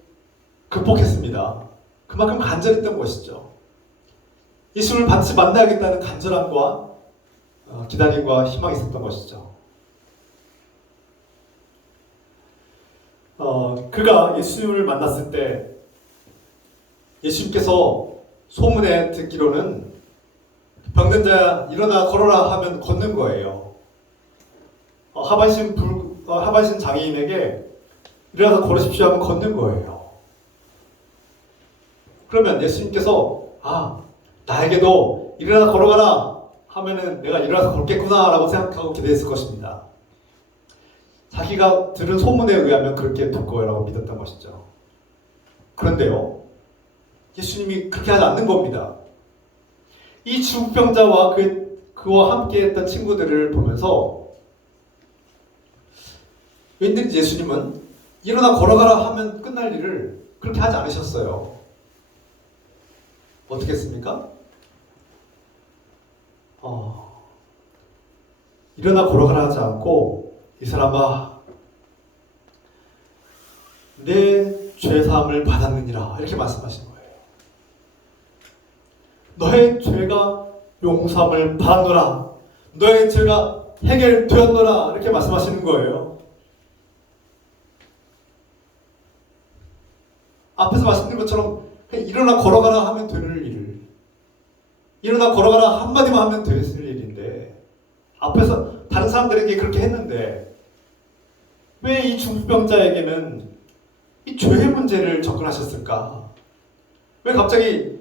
극복했습니다. 그만큼 간절했던 것이죠. 예수를 반드시 만나야겠다는 간절함과 기다림과 희망이 있었던 것이죠. 그가 예수님을 만났을 때 예수님께서 소문에 듣기로는 병든 자야 일어나 걸어라 하면 걷는 거예요. 하반신 장애인에게 일어나서 걸으십시오 하면 걷는 거예요. 그러면 예수님께서 나에게도 일어나 걸어가라 하면은 내가 일어나서 걷겠구나 라고 생각하고 기대했을 것입니다. 자기가 들은 소문에 의하면 그렇게 될 거라고 믿었던 것이죠. 그런데요, 예수님이 그렇게 하지 않는 겁니다. 이 중풍병자와 그와 함께 했던 친구들을 보면서 왠지 예수님은 일어나 걸어가라 하면 끝날 일을 그렇게 하지 않으셨어요. 어떻게 했습니까? 일어나 걸어가라 하지 않고 이 사람아 내 죄사함을 받았느니라 이렇게 말씀하신 거예요. 너의 죄가 용서함을 받았노라. 너의 죄가 해결되었노라 이렇게 말씀하시는 거예요. 앞에서 말씀드린 것처럼 일어나 걸어가라 하면 되는 일을 일어나 걸어가라 한마디만 하면 됐을 일인데 앞에서 다른 사람들에게 그렇게 했는데 왜 이 중풍병자에게는 이 죄의 문제를 접근하셨을까? 왜 갑자기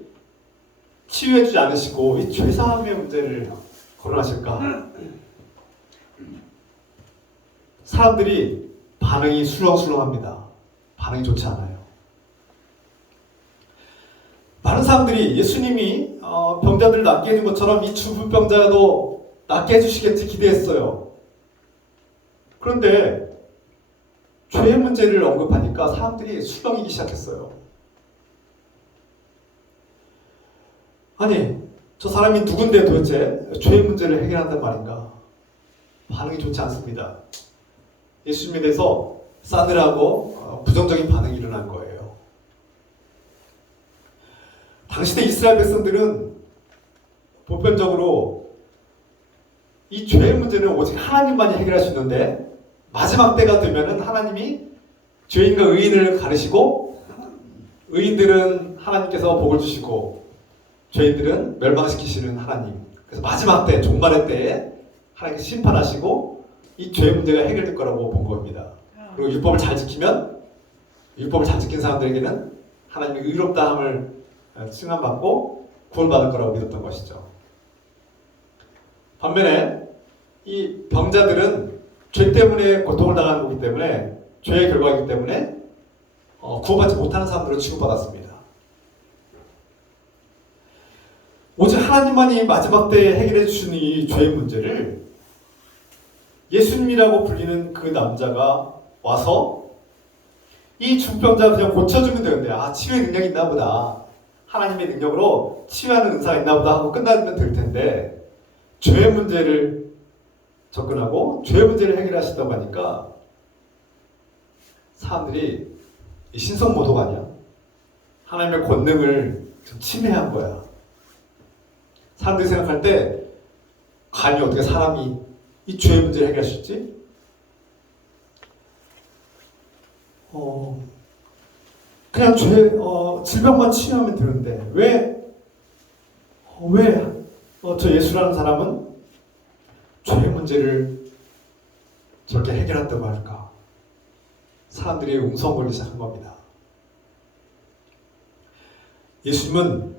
치유해주지 않으시고 이 죄사함의 문제를 거론하실까? 사람들이 반응이 술렁술렁합니다. 반응이 좋지 않아요. 많은 사람들이 예수님이 병자들을 낫게 해준 것처럼 이 중풍병자도 낫게 해주시겠지 기대했어요. 그런데 죄의 문제를 언급하니까 사람들이 술렁이기 시작했어요. 아니, 저 사람이 누군데 도대체 죄의 문제를 해결한단 말인가? 반응이 좋지 않습니다. 예수님에 대해서 싸늘하고 부정적인 반응이 일어난 거예요. 당시의 이스라엘 백성들은 보편적으로 이 죄의 문제는 오직 하나님만이 해결할 수 있는데 마지막 때가 되면은 하나님이 죄인과 의인을 가르시고 의인들은 하나님께서 복을 주시고 죄인들은 멸망시키시는 하나님. 그래서 마지막 때, 종말의 때에 하나님께서 심판하시고 이 죄의 문제가 해결될 거라고 본 겁니다. 그리고 율법을 잘 지키면 율법을 잘 지킨 사람들에게는 하나님의 의롭다함을 칭함받고 구원받을 거라고 믿었던 것이죠. 반면에 이 병자들은 죄 때문에 고통을 당하는 거기 때문에 죄의 결과이기 때문에 구원받지 못하는 사람들로 취급받았습니다. 오직 하나님만이 마지막 때에 해결해 주시는 이 죄의 문제를 예수님이라고 불리는 그 남자가 와서 이 중병자 그냥 고쳐주면 되는데 치유의 능력이 있나 보다. 하나님의 능력으로 치유하는 은사가 있나 보다 하고 끝나면 될 텐데 죄의 문제를 접근하고 죄의 문제를 해결하시다고 하니까 사람들이 신성모독 아니야? 하나님의 권능을 좀 침해한 거야. 사람들이 생각할 때 감히 어떻게 사람이 이 죄의 문제를 해결할 수 있지? 그냥 질병만 치유하면 되는데 왜 저 예수라는 사람은 죄의 문제를 저렇게 해결한다고 할까? 사람들이 웅성거리기 시작한 겁니다. 예수님은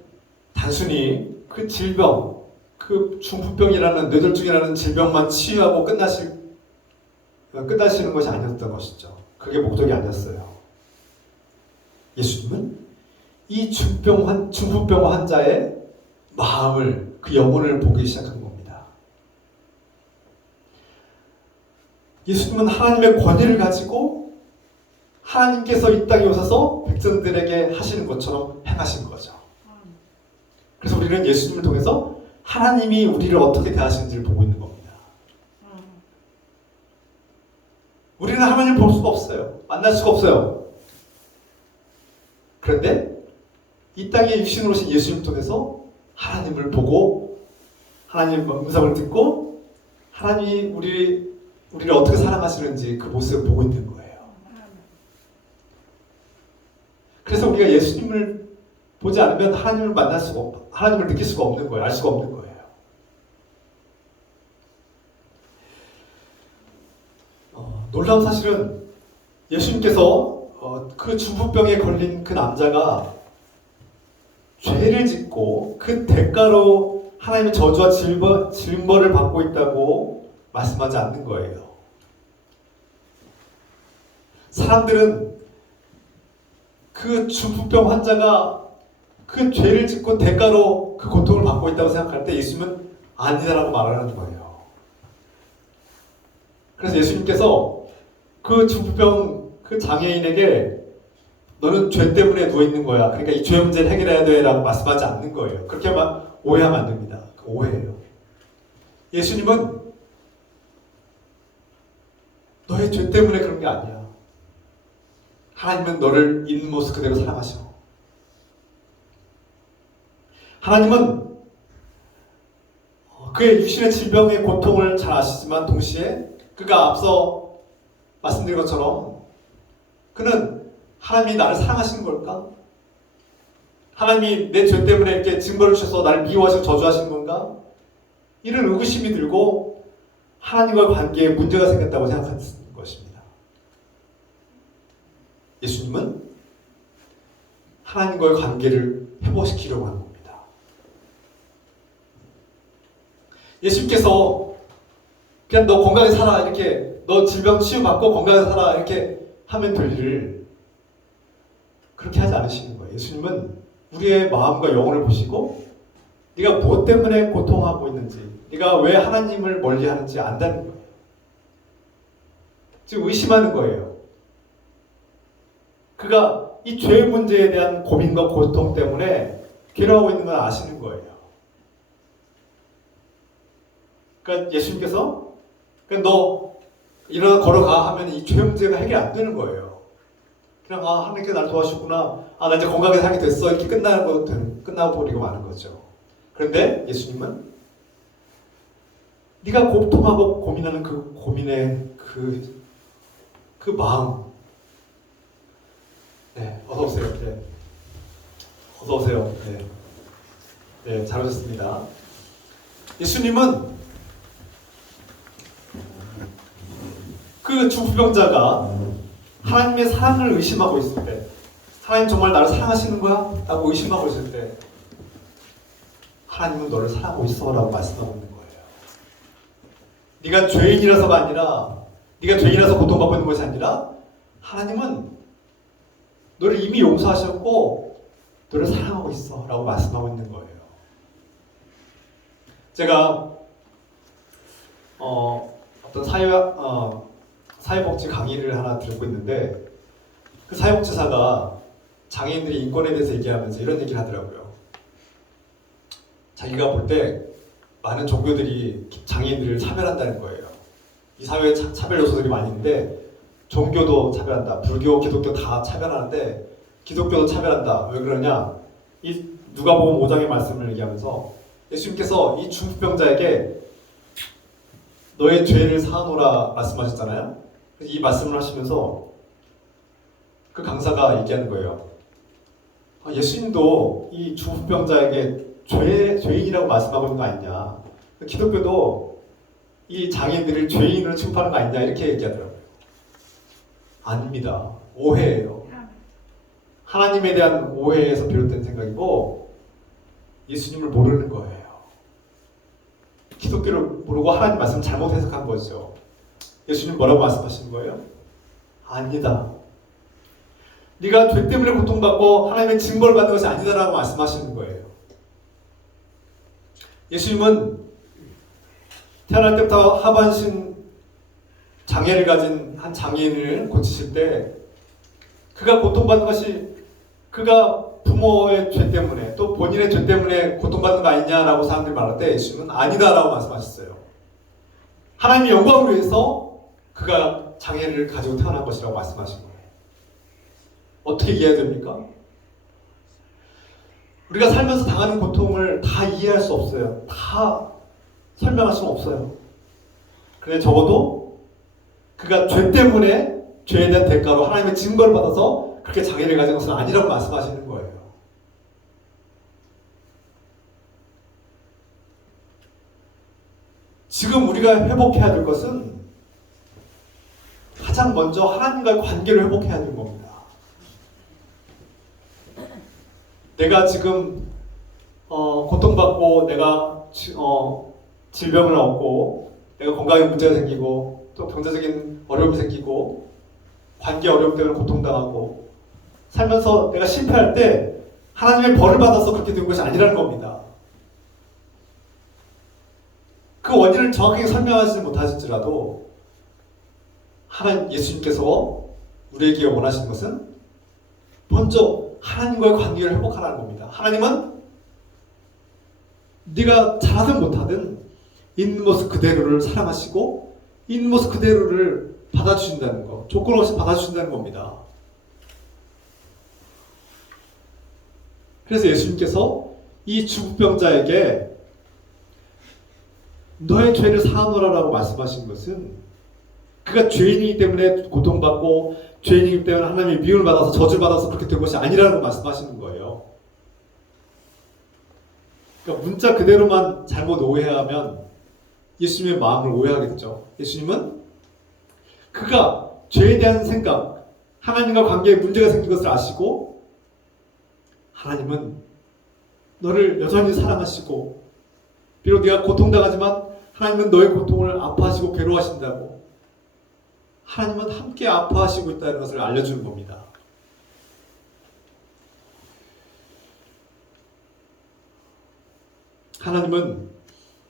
단순히 그 질병, 그 중풍병이라는 뇌졸중이라는 질병만 치유하고 끝나시는 것이 아니었던 것이죠. 그게 목적이 아니었어요. 예수님은 이 중풍병 환자의 마음을, 그 영혼을 보기 시작한 겁니다. 예수님은 하나님의 권위를 가지고 하나님께서 이 땅에 오셔서 백성들에게 하시는 것처럼 행하신 거죠. 그래서 우리는 예수님을 통해서 하나님이 우리를 어떻게 대하시는지를 보고 있는 겁니다. 우리는 하나님을 볼 수가 없어요. 만날 수가 없어요. 그런데 이 땅에 육신으로 오신 예수님을 통해서 하나님을 보고 하나님의 음성을 듣고 하나님이 우리를 어떻게 사랑하시는지 그 모습을 보고 있는 거예요. 그래서 우리가 예수님을 보지 않으면 하나님을 만날 수가 없고 하나님을 느낄 수가 없는 거예요. 알 수가 없는 거예요. 놀라운 사실은 예수님께서 그 중풍병에 걸린 그 남자가 죄를 짓고 그 대가로 하나님의 저주와 질벌을 받고 있다고 말씀하지 않는 거예요. 사람들은 그 중풍병 환자가 그 죄를 짓고 대가로 그 고통을 받고 있다고 생각할 때 예수님은 아니다라고 말하는 거예요. 그래서 예수님께서 그 중풍병 그 장애인에게 너는 죄 때문에 누워있는 거야. 그러니까 이 죄 문제를 해결해야 돼 라고 말씀하지 않는 거예요. 그렇게 오해하면 안 됩니다. 그 오해예요. 예수님은 너의 죄 때문에 그런 게 아니야. 하나님은 너를 있는 모습 그대로 사랑하셔. 하나님은 그의 육신의 질병의 고통을 잘 아시지만 동시에 그가 앞서 말씀드린 것처럼 그는 하나님이 나를 사랑하시는 걸까? 하나님이 내 죄 때문에 이렇게 징벌을 주셔서 나를 미워하시고 저주하시는 건가? 이런 의구심이 들고 하나님과의 관계에 문제가 생겼다고 생각하는 것입니다. 예수님은 하나님과의 관계를 회복시키려고 하는 겁니다. 예수님께서 그냥 너 건강히 살아 이렇게 너 질병 치유받고 건강히 살아 이렇게 하면 될 일을 그렇게 하지 않으시는 거예요. 예수님은 우리의 마음과 영혼을 보시고 네가 무엇 때문에 고통하고 있는지 네가 왜 하나님을 멀리하는지 안다는 거예요. 지금 의심하는 거예요. 그가 이 죄 문제에 대한 고민과 고통 때문에 괴로워하고 있는 걸 아시는 거예요. 그러니까 예수님께서 너 일어나 걸어가 하면 이 죄 문제가 해결이 안 되는 거예요. 그냥 하나님께 나를 도와주셨구나. 나 이제 건강하게 살게 됐어. 이렇게 끝나고 버리고 마는 거죠. 그런데 예수님은 네가 고통하고 고민하는 그 고민의 그 마음. 네, 어서 오세요. 네, 어서 오세요. 네, 잘 오셨습니다. 예수님은 그 중풍병자가 하나님의 사랑을 의심하고 있을 때, 하나님 정말 나를 사랑하시는 거야? 라고 의심하고 있을 때 하나님은 너를 사랑하고 있어 라고 말씀하고 있는 거예요. 네가 죄인이라서가 아니라 네가 죄인이라서 고통받고 있는 것이 아니라 하나님은 너를 이미 용서하셨고 너를 사랑하고 있어 라고 말씀하고 있는 거예요. 제가 어떤 사회복지 강의를 하나 듣고 있는데 그 사회복지사가 장애인들의 인권에 대해서 얘기하면서 이런 얘기를 하더라고요. 자기가 볼 때 많은 종교들이 장애인들을 차별한다는 거예요. 이 사회에 차별 요소들이 많이 있는데 종교도 차별한다. 불교, 기독교 다 차별하는데 기독교도 차별한다. 왜 그러냐? 이 누가복음 5장의 말씀을 얘기하면서 예수님께서 이 중풍병자에게 너의 죄를 사하노라 말씀하셨잖아요. 이 말씀을 하시면서 그 강사가 얘기하는 거예요. 예수님도 이 중풍병자에게 죄인이라고 말씀하고 있는 거 아니냐. 기독교도 이 장애인들을 죄인으로 취급하는 거 아니냐 이렇게 얘기하더라고요. 아닙니다. 오해예요. 하나님에 대한 오해에서 비롯된 생각이고 예수님을 모르는 거예요. 기독교를 모르고 하나님 말씀 잘못 해석한 거죠. 예수님 뭐라고 말씀하시는 거예요? 아니다. 네가 죄 때문에 고통받고 하나님의 징벌을 받는 것이 아니다라고 말씀하시는 거예요. 예수님은 태어날 때부터 하반신 장애를 가진 한 장애인을 고치실 때 그가 고통받는 것이 그가 부모의 죄 때문에 또 본인의 죄 때문에 고통받는 거 아니냐라고 사람들이 말할 때 예수님은 아니다라고 말씀하셨어요. 하나님의 영광을 위해서 그가 장애를 가지고 태어난 것이라고 말씀하신 거예요. 어떻게 이해해야 됩니까? 우리가 살면서 당하는 고통을 다 이해할 수 없어요. 다 설명할 수는 없어요. 그런데 적어도 그가 죄 때문에 죄에 대한 대가로 하나님의 징벌을 받아서 그렇게 장애를 가진 것은 아니라고 말씀하시는 거예요. 지금 우리가 회복해야 될 것은 가장 먼저 하나님과의 관계를 회복해야 되는 겁니다. 내가 지금 고통받고 내가 질병을 얻고 내가 건강에 문제가 생기고 또 경제적인 어려움이 생기고 관계 어려움 때문에 고통당하고 살면서 내가 실패할 때 하나님의 벌을 받아서 그렇게 된 것이 아니라는 겁니다. 그 원인을 정확하게 설명하지 못하실지라도 하나님 예수님께서 우리에게 원하시는 것은 먼저 하나님과의 관계를 회복하라는 겁니다. 하나님은 네가 잘하든 못하든 있는 모습 그대로를 사랑하시고 있는 모습 그대로를 받아주신다는 거, 조건 없이 받아주신다는 겁니다. 그래서 예수님께서 이 중풍병자에게 너의 죄를 사하노라라고 말씀하신 것은 그가 죄인이기 때문에 고통받고 죄인이기 때문에 하나님의 미움을 받아서 저주를 받아서 그렇게 된 것이 아니라고 말씀하시는 거예요. 그러니까 문자 그대로만 잘못 오해하면 예수님의 마음을 오해하겠죠. 예수님은 그가 죄에 대한 생각, 하나님과 관계에 문제가 생긴 것을 아시고 하나님은 너를 여전히 사랑하시고 비록 네가 고통당하지만 하나님은 너의 고통을 아파하시고 괴로워하신다고 하나님은 함께 아파하시고 있다는 것을 알려주는 겁니다. 하나님은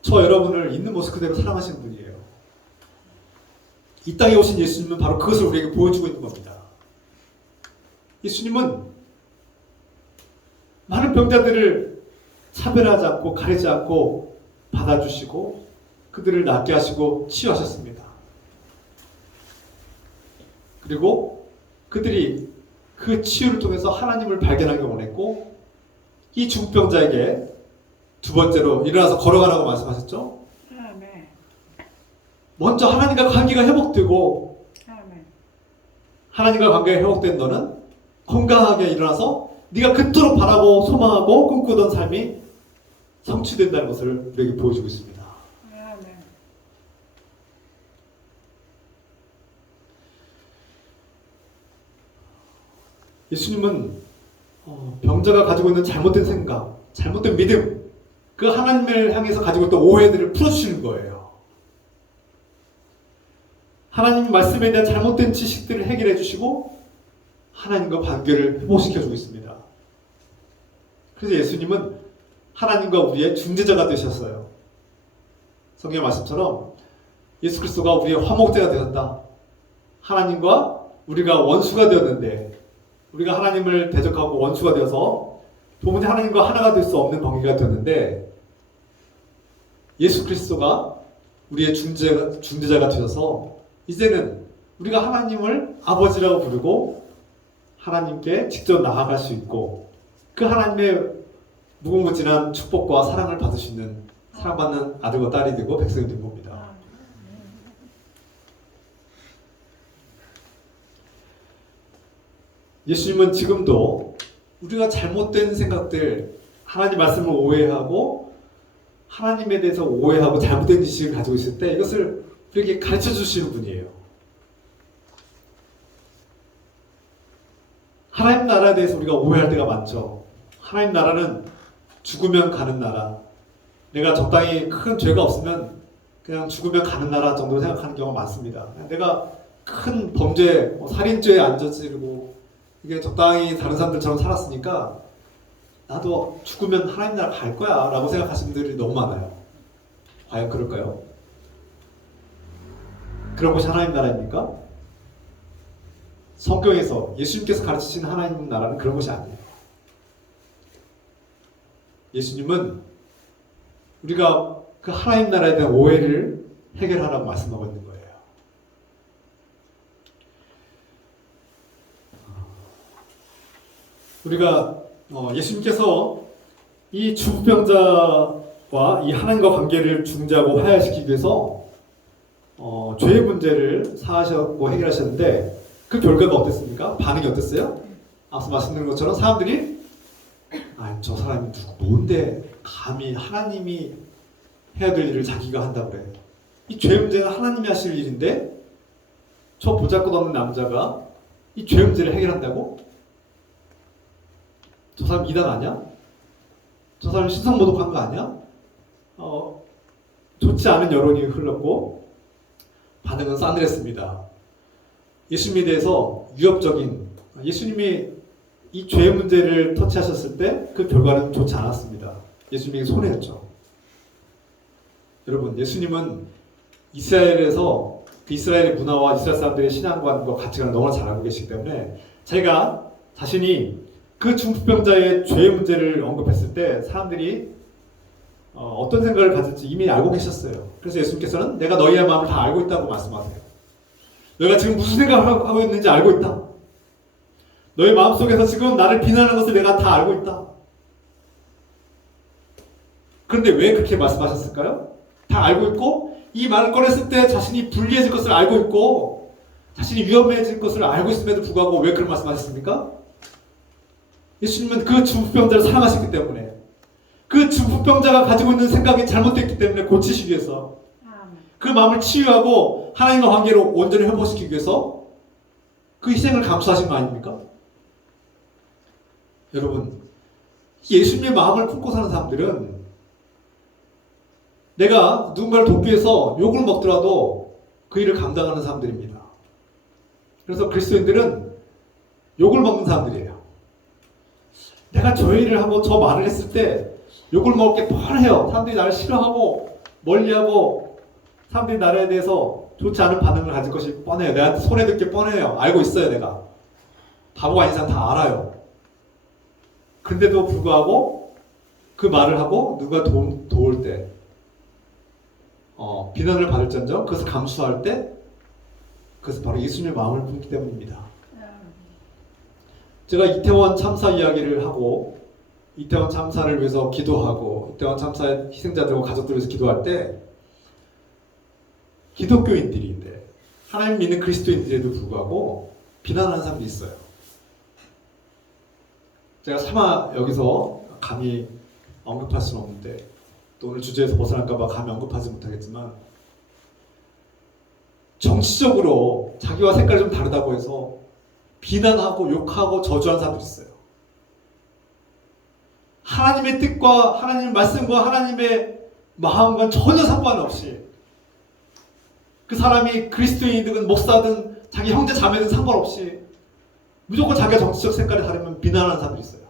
저 여러분을 있는 모습 그대로 사랑하시는 분이에요. 이 땅에 오신 예수님은 바로 그것을 우리에게 보여주고 있는 겁니다. 예수님은 많은 병자들을 차별하지 않고 가리지 않고 받아주시고 그들을 낫게 하시고 치유하셨습니다. 그리고 그들이 그 치유를 통해서 하나님을 발견하기 원했고 이 중풍병자에게 두 번째로 일어나서 걸어가라고 말씀하셨죠? 아멘. 먼저 하나님과 관계가 회복되고 아멘. 하나님과 관계가 회복된 너는 건강하게 일어나서 네가 그토록 바라고 소망하고 꿈꾸던 삶이 성취된다는 것을 우리에게 보여주고 있습니다. 아멘. 예수님은 병자가 가지고 있는 잘못된 생각, 잘못된 믿음, 그 하나님을 향해서 가지고 있던 오해들을 풀어주시는 거예요. 하나님 말씀에 대한 잘못된 지식들을 해결해 주시고 하나님과 관계를 회복시켜주고 있습니다. 그래서 예수님은 하나님과 우리의 중재자가 되셨어요. 성경 말씀처럼 예수 그리스도가 우리의 화목제가 되었다. 하나님과 우리가 원수가 되었는데 우리가 하나님을 대적하고 원수가 되어서 도무지 하나님과 하나가 될 수 없는 관계가 되었는데 예수 그리스도가 우리의 중재자가 되셔서 이제는 우리가 하나님을 아버지라고 부르고 하나님께 직접 나아갈 수 있고 그 하나님의 무궁무진한 축복과 사랑을 받을 수 있는 사랑받는 아들과 딸이 되고 백성이 된 겁니다. 예수님은 지금도 우리가 잘못된 생각들, 하나님 말씀을 오해하고 하나님에 대해서 오해하고 잘못된 지식을 가지고 있을 때 이것을 우리에게 가르쳐 주시는 분이에요. 하나님 나라에 대해서 우리가 오해할 때가 많죠. 하나님 나라는 죽으면 가는 나라. 내가 적당히 큰 죄가 없으면 그냥 죽으면 가는 나라 정도로 생각하는 경우가 많습니다. 내가 큰 범죄, 살인죄에 안 저지르고 이게 적당히 다른 사람들처럼 살았으니까 나도 죽으면 하나님 나라 갈 거야 라고 생각하시는 분들이 너무 많아요. 과연 그럴까요? 그런 것이 하나님 나라입니까? 성경에서 예수님께서 가르치시는 하나님 나라는 그런 것이 아니에요. 예수님은 우리가 그 하나님 나라에 대한 오해를 해결하라고 말씀하고 있는 거예요. 우리가 예수님께서 이 중풍병자와 이 하나님과 관계를 중재하고 화해시키기 위해서 죄의 문제를 사하셨고 해결하셨는데 그 결과가 어땠습니까? 반응이 어땠어요? 앞서 말씀드린 것처럼 사람들이 저 사람이 뭔데 감히 하나님이 해야 될 일을 자기가 한다고 그래. 이 죄 문제는 하나님이 하실 일인데 저 보잘것없는 남자가 이 죄 문제를 해결한다고? 저 사람 이단 아니야? 저 사람 신성모독한 거 아니야? 좋지 않은 여론이 흘렀고 반응은 싸늘했습니다. 예수님에 대해서 위협적인, 예수님이 이 죄 문제를 터치하셨을 때 그 결과는 좋지 않았습니다. 예수님이 손해였죠. 여러분, 예수님은 이스라엘에서 그 이스라엘의 문화와 이스라엘 사람들의 신앙관과 가치관을 너무나 잘 알고 계시기 때문에 자기가 자신이 그 중풍병자의 죄의 문제를 언급했을 때 사람들이 어떤 생각을 가질지 이미 알고 계셨어요. 그래서 예수님께서는 내가 너희의 마음을 다 알고 있다고 말씀하세요. 너희가 지금 무슨 생각을 하고 있는지 알고 있다. 너희 마음속에서 지금 나를 비난하는 것을 내가 다 알고 있다. 그런데 왜 그렇게 말씀하셨을까요? 다 알고 있고 이 말을 꺼냈을 때 자신이 불리해질 것을 알고 있고 자신이 위험해질 것을 알고 있음에도 불구하고 왜 그런 말씀하셨습니까? 예수님은 그 중풍병자를 사랑하셨기 때문에 그 중풍병자가 가지고 있는 생각이 잘못됐기 때문에 고치시기 위해서 그 마음을 치유하고 하나님과 관계로 온전히 회복시키기 위해서 그 희생을 감수하신 거 아닙니까? 여러분, 예수님의 마음을 품고 사는 사람들은 내가 누군가를 돕기 위해서 욕을 먹더라도 그 일을 감당하는 사람들입니다. 그래서 그리스도인들은 욕을 먹는 사람들이에요. 내가 저 일을 하고 저 말을 했을 때 욕을 먹을 게 뻔해요. 사람들이 나를 싫어하고 멀리하고 사람들이 나에 대해서 좋지 않은 반응을 가질 것이 뻔해요. 내한테 손해들 게 뻔해요. 알고 있어요. 내가 바보가 아닌 사람 다 알아요. 근데도 불구하고 그 말을 하고 누가 도울 때 비난을 받을지언정 그것을 감수할 때 그것은 바로 예수님의 마음을 품기 때문입니다. 제가 이태원 참사 이야기를 하고 이태원 참사를 위해서 기도하고 이태원 참사의 희생자들과 가족들을 위해서 기도할 때 기독교인들인데 하나님 믿는 그리스도인들에도 불구하고 비난하는 사람도 있어요. 제가 차마 여기서 감히 언급할 수는 없는데 또 오늘 주제에서 벗어날까 봐 감히 언급하지 못하겠지만 정치적으로 자기와 색깔이 좀 다르다고 해서 비난하고 욕하고 저주하는 사람들이 있어요. 하나님의 뜻과 하나님의 말씀과 하나님의 마음과는 전혀 상관없이 그 사람이 그리스도인이든 목사든 자기 형제 자매든 상관없이 무조건 자기가 정치적 색깔이 다르면 비난하는 사람들이 있어요.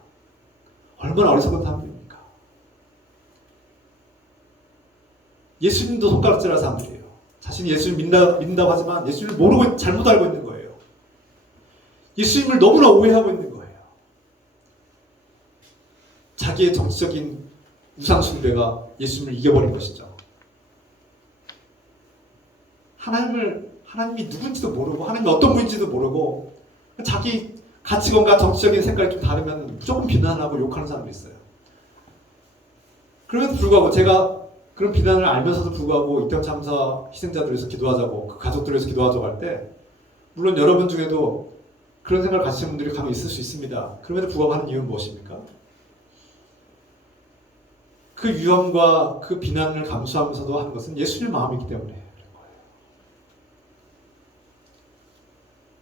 얼마나 어리석은 사람들입니까? 예수님도 손가락질하는 사람들이에요. 자신이 예수를 믿는다고 하지만 예수님을 모르고 잘못 알고 있는 거예요. 예수님을 너무나 오해하고 있는 거예요. 자기의 정치적인 우상숭배가 예수님을 이겨버린 것이죠. 하나님이 누군지도 모르고 하나님이 어떤 분인지도 모르고 자기 가치관과 정치적인 색깔이 좀 다르면 무조건 비난하고 욕하는 사람도 있어요. 그럼에도 불구하고 제가 그런 비난을 알면서도 불구하고 이태원 참사 희생자들을 위해서 기도하자고 그 가족들을 위해서 기도하자고 할 때 물론 여러분 중에도 그런 생각을 가지신 분들이 가면 있을 수 있습니다. 그럼에도 불구하고 하는 이유는 무엇입니까? 그 유언과 그 비난을 감수하면서도 하는 것은 예수님의 마음이기 때문에 그런 거예요.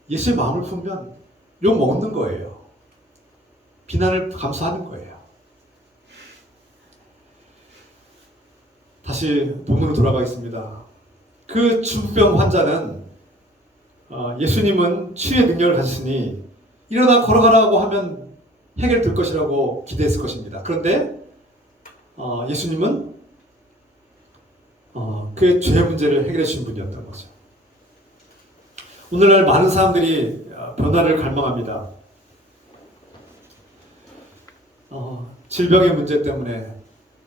예수의 마음을 품으면 욕 먹는 거예요. 비난을 감수하는 거예요. 다시 본문으로 돌아가겠습니다. 그 중풍병 환자는 예수님은 치유의 능력을 가지시니 일어나 걸어가라고 하면 해결될 것이라고 기대했을 것입니다. 그런데 예수님은 그의 죄 문제를 해결해 주신 분이었던 거죠. 오늘날 많은 사람들이 변화를 갈망합니다. 질병의 문제 때문에,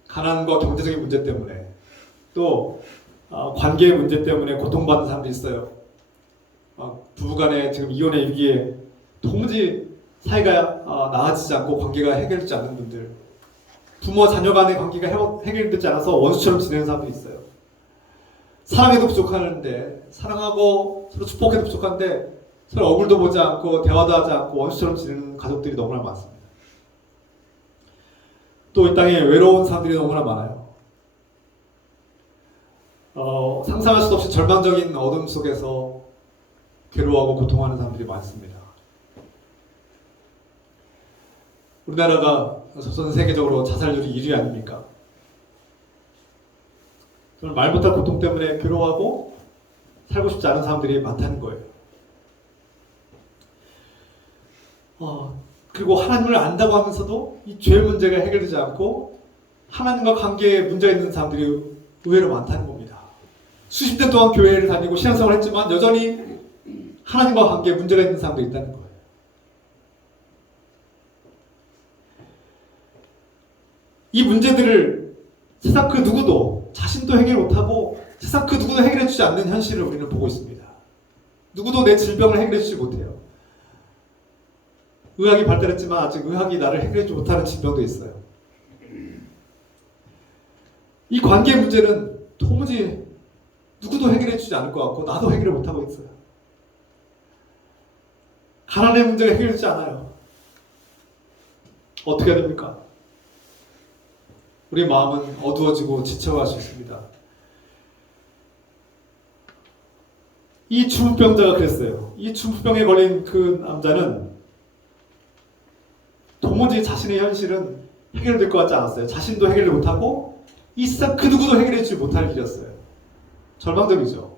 가난과 경제적인 문제 때문에, 또 관계의 문제 때문에 고통받는 사람들이 있어요. 부부간에 지금 이혼의 위기에 도무지 사이가 나아지지 않고 관계가 해결되지 않는 분들, 부모 자녀 간의 관계가 해결되지 않아서 원수처럼 지내는 사람들이 있어요. 사랑해도 부족하는데, 사랑하고 서로 축복해도 부족한데 서로 얼굴도 보지 않고 대화도 하지 않고 원수처럼 지내는 가족들이 너무나 많습니다. 또 이 땅에 외로운 사람들이 너무나 많아요. 상상할 수 없이 절망적인 어둠 속에서 괴로워하고 고통하는 사람들이 많습니다. 우리나라가 전 세계적으로 자살률이 1위 아닙니까? 저는 말 못할 고통 때문에 괴로워하고 살고 싶지 않은 사람들이 많다는 거예요. 그리고 하나님을 안다고 하면서도 이 죄 문제가 해결되지 않고 하나님과 관계에 문제가 있는 사람들이 의외로 많다는 겁니다. 수십 년 동안 교회를 다니고 신앙생활을 했지만 여전히 하나님과 관계에 문제가 있는 사람들이 있다는 거예요. 이 문제들을 세상 그 누구도 자신도 해결 못하고 세상 그 누구도 해결해주지 않는 현실을 우리는 보고 있습니다. 누구도 내 질병을 해결해주지 못해요. 의학이 발달했지만 아직 의학이 나를 해결해주지 못하는 질병도 있어요. 이 관계 문제는 도무지 누구도 해결해주지 않을 것 같고 나도 해결을 못하고 있어요. 가난의 문제가 해결되지 않아요. 어떻게 해야 됩니까? 우리 마음은 어두워지고 지쳐갈 수 있습니다. 이 중풍병자가 그랬어요. 이 중풍병에 걸린 그 남자는 도무지 자신의 현실은 해결될 것 같지 않았어요. 자신도 해결을 못하고 이 세상 그 누구도 해결해주지 못할 일이었어요. 절망적이죠.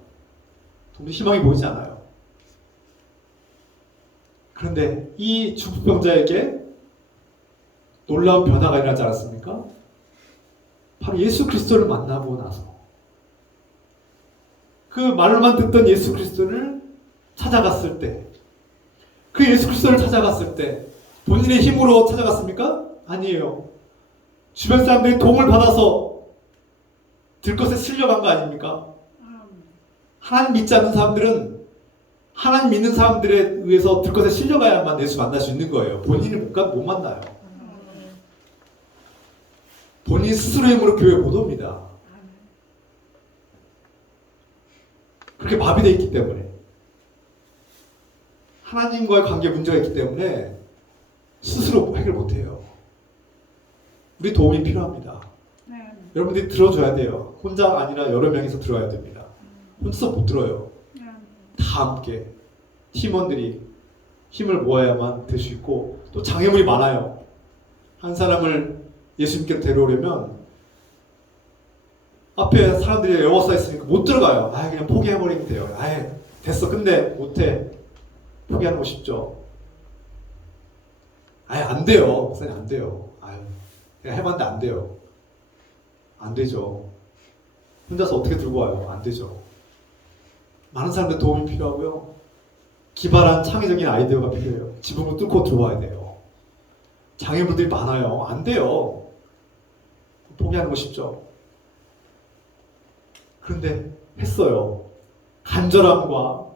도무지 희망이 보이지 않아요. 그런데 이 중풍병자에게 놀라운 변화가 일어나지 않았습니까? 바로 예수 그리스도를 만나고 나서 그 말로만 듣던 예수 그리스도를 찾아갔을 때, 그 예수 그리스도를 찾아갔을 때 본인의 힘으로 찾아갔습니까? 아니에요. 주변 사람들이 도움을 받아서 들것에 쓸려간 거 아닙니까? 하나님 믿지 않는 사람들은 하나님 믿는 사람들에 의해서 들것에 실려가야만 예수 만날 수 있는 거예요. 본인이 못 만나요. 본인 스스로의 힘으로 교회 못 옵니다. 그렇게 마비되어 있기 때문에, 하나님과의 관계 문제가 있기 때문에 스스로 해결 못해요. 우리 도움이 필요합니다. 여러분들이 들어줘야 돼요. 혼자 아니라 여러 명이서 들어야 됩니다. 혼자서 못 들어요. 다 함께 팀원들이 힘을 모아야만 될 수 있고, 또 장애물이 많아요. 한 사람을 예수님께로 데려오려면 앞에 사람들이 에워싸 있으니까 못 들어가요. 그냥 포기해버리면 돼요. 됐어, 근데 못해. 포기하는 거 쉽죠. 안 돼요. 목사님 안 돼요. 내가 해봤는데 안 돼요. 안 되죠. 혼자서 어떻게 들고 와요? 안 되죠. 많은 사람들 도움이 필요하고요. 기발한 창의적인 아이디어가 필요해요. 지붕을 뚫고 들어와야 돼요. 장애물들이 많아요. 안 돼요. 포기하는 거 쉽죠. 그런데 했어요. 간절함과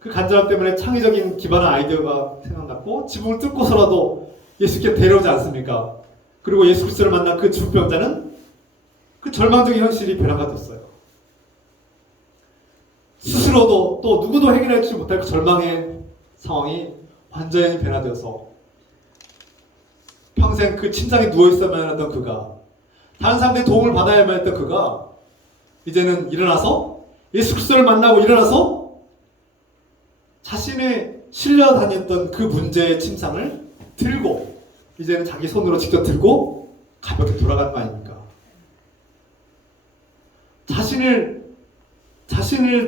그 간절함 때문에 창의적인 기발한 아이디어가 생각났고 지붕을 뚫고서라도 예수께 데려오지 않습니까? 그리고 예수 그리스도를 만난 그 중풍병자는 그 절망적인 현실이 변화가 됐어요. 스스로도 또 누구도 해결하지 못할 그 절망의 상황이 완전히 변화되어서 평생 그 침상에 누워있어야만 하던 그가 다른 사람들의 도움을 받아야만 했던 그가 이제는 일어나서 예수 그리스도를 만나고 일어나서 자신의 실려 다녔던 그 문제의 침상을 들고 이제는 자기 손으로 직접 들고 가볍게 돌아가는 거 아닙니까? 자신을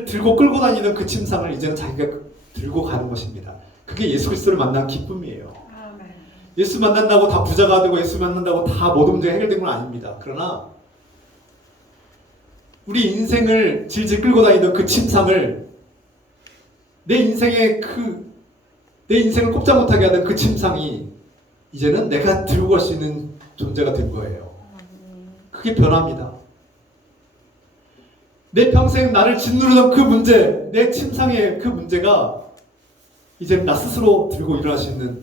들고 끌고 다니던 그 침상을 이제는 자기가 들고 가는 것입니다. 그게 예수 그리스도를 만난 기쁨이에요. 예수 만난다고 다 부자가 되고 예수 만난다고 다 모든 문제가 해결된 건 아닙니다. 그러나 우리 인생을 질질 끌고 다니던 그 침상을 내 인생을 꼼짝 못하게 하던 그 침상이 이제는 내가 들고 갈 수 있는 존재가 된 거예요. 그게 변화입니다. 내 평생 나를 짓누르던 그 문제, 내 침상의 그 문제가 이제 나 스스로 들고 일어날 수 있는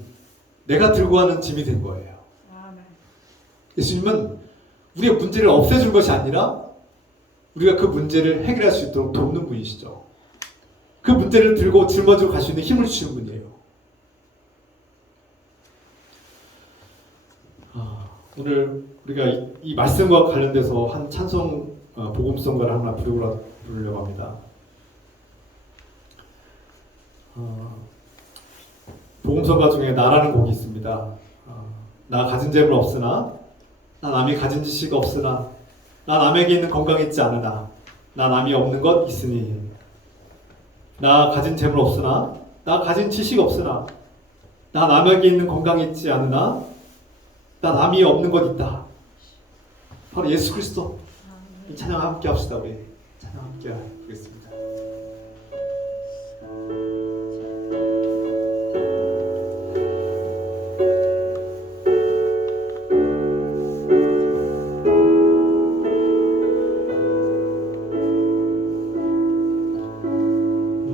내가 들고 가는 짐이 된 거예요. 예수님은 우리의 문제를 없애줄 것이 아니라 우리가 그 문제를 해결할 수 있도록 돕는 분이시죠. 그 문제를 들고 짊어지고 갈 수 있는 힘을 주시는 분이에요. 오늘 우리가 이 말씀과 관련돼서 한 찬송 복음성가를 하나 부르려고 합니다. 복음성가 중에 나라는 곡이 있습니다. 나 가진 재물 없으나 나 남이 가진 지식 없으나 나 남에게 있는 건강이 있지 않으나 나 남이 없는 것 있으니 나 가진 재물 없으나 나 가진 지식 없으나 나 남에게 있는 건강이 있지 않으나 나 남이 없는 것 있다. 바로 예수 그리스도. 이 찬양 함께 합시다. 우리 찬양 함께 하겠습니다.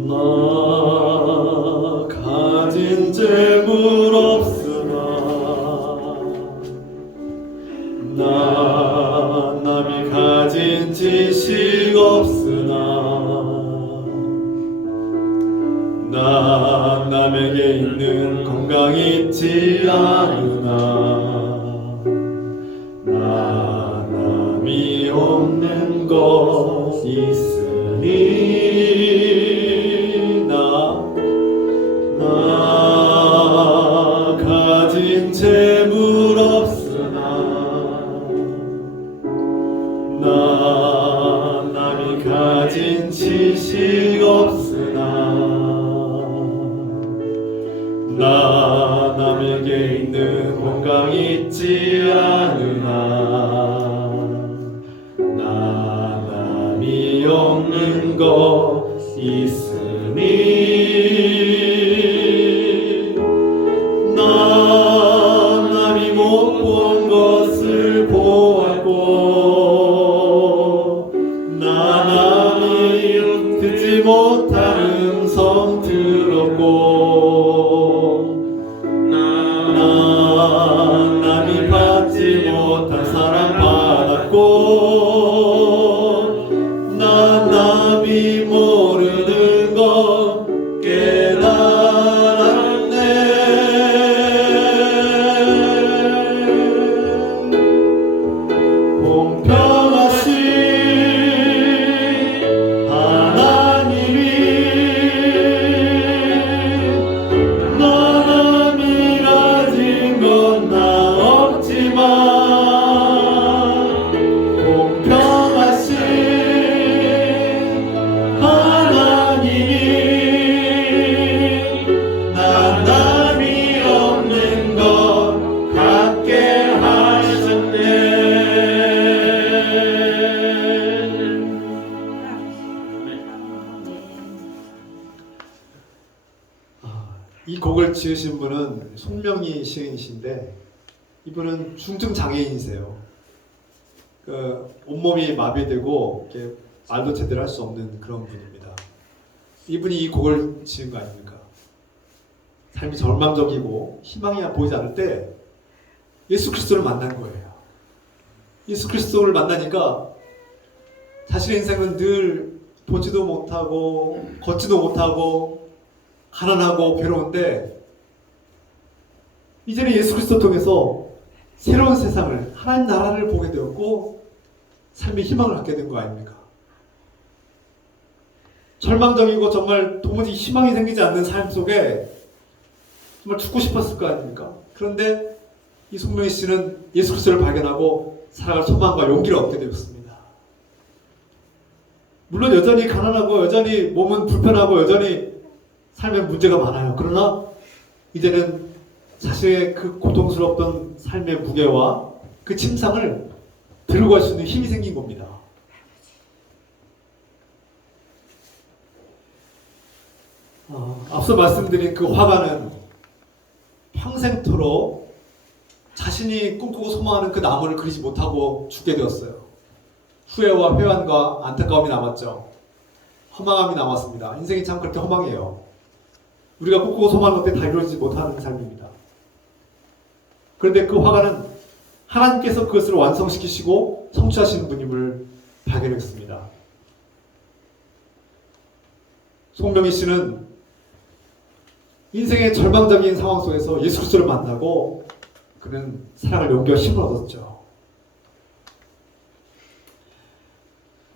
나 가진 재물 없으나 나 남이 가진 지식 없으나 나 남에게 있는 건강이 있지 않으나 나 남이 없는 것 있으니 나 가진 재물 없으나 나 남이 가진 지식 없으나 나 남에게 있는 건강이 있지 않으나 나 남이 없는 것 있으니 나 남이 못 본 것을 보았고 나 남이 듣지 못한 음성 들었고 나 남이 받지 못한 사랑 받았고 나 남이 모르는 것 깨달았네. 공평하신 하나님이 나 남이 가진 건 나 없지만 공평하신 하나님이 나 남이 없는 것 갖게 하셨네. 이 곡을 지으신 분은 손명희 시인이신데 이분은 중증 장애인이세요. 온몸이 마비되고 이렇게 말도 제대로 할 수 없는 그런 분입니다. 이분이 이 곡을 지은 거 아닙니까? 삶이 절망적이고 희망이 보이지 않을 때 예수 그리스도를 만난 거예요. 예수 그리스도를 만나니까 자신의 인생은 늘 보지도 못하고 걷지도 못하고 가난하고 괴로운데 이제는 예수 그리스도 통해서 새로운 세상을, 하나님 나라를 보게 되었고 삶의 희망을 갖게 된 거 아닙니까? 절망적이고 정말 도무지 희망이 생기지 않는 삶 속에 정말 죽고 싶었을 거 아닙니까? 그런데 이 송명희 씨는 예수 그리스도를 발견하고 살아갈 소망과 용기를 얻게 되었습니다. 물론 여전히 가난하고 여전히 몸은 불편하고 여전히 삶에 문제가 많아요. 그러나 이제는 자신의 그 고통스럽던 삶의 무게와 그 침상을 들고 갈 수 있는 힘이 생긴 겁니다. 앞서 말씀드린 그 화가는 평생토록 자신이 꿈꾸고 소망하는 그 나무를 그리지 못하고 죽게 되었어요. 후회와 회한과 안타까움이 남았죠. 허망함이 남았습니다. 인생이 참 그렇게 허망해요. 우리가 꿈꾸고 소망하는 것들이 다 이루어지지 못하는 삶입니다. 그런데 그 화가는 하나님께서 그것을 완성시키시고 성취하시는 분임을 발견했습니다. 송명희 씨는 인생의 절망적인 상황 속에서 예수 그리스도를 만나고 그는 사랑을 용기와 힘을 얻었죠.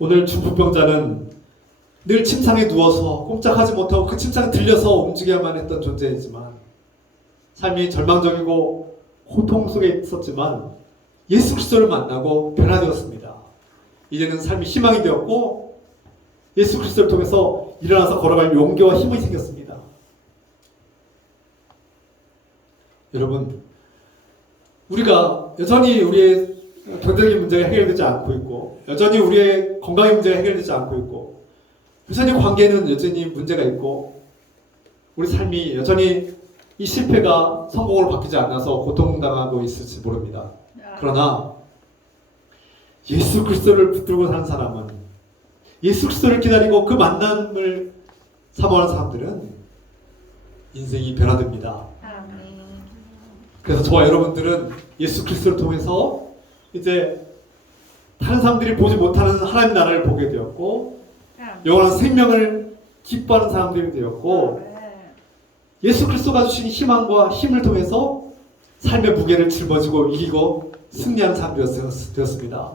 오늘 중풍병자는 늘 침상에 누워서 꼼짝하지 못하고 그 침상에 들려서 움직여야만 했던 존재이지만 삶이 절망적이고 고통 속에 있었지만 예수 그리스도를 만나고 변화되었습니다. 이제는 삶이 희망이 되었고 예수 그리스도를 통해서 일어나서 걸어갈 용기와 힘이 생겼습니다. 여러분, 우리가 여전히 우리의 경제적인 문제가 해결되지 않고 있고 여전히 우리의 건강의 문제가 해결되지 않고 있고 여전히 관계는 여전히 문제가 있고 우리 삶이 여전히 이 실패가 성공으로 바뀌지 않아서 고통당하고 있을지 모릅니다. 그러나 예수 그리스도를 붙들고 사는 사람은 예수 그리스도를 기다리고 그 만남을 사모하는 사람들은 인생이 변화됩니다. 그래서 저와 여러분들은 예수 그리스도를 통해서 이제 다른 사람들이 보지 못하는 하나님 나라를 보게 되었고 영원한 생명을 기뻐하는 사람들이 되었고 예수 그리스도가 주신 희망과 힘을 통해서 삶의 무게를 짊어지고 이기고 승리하는 사람들이 되었습니다.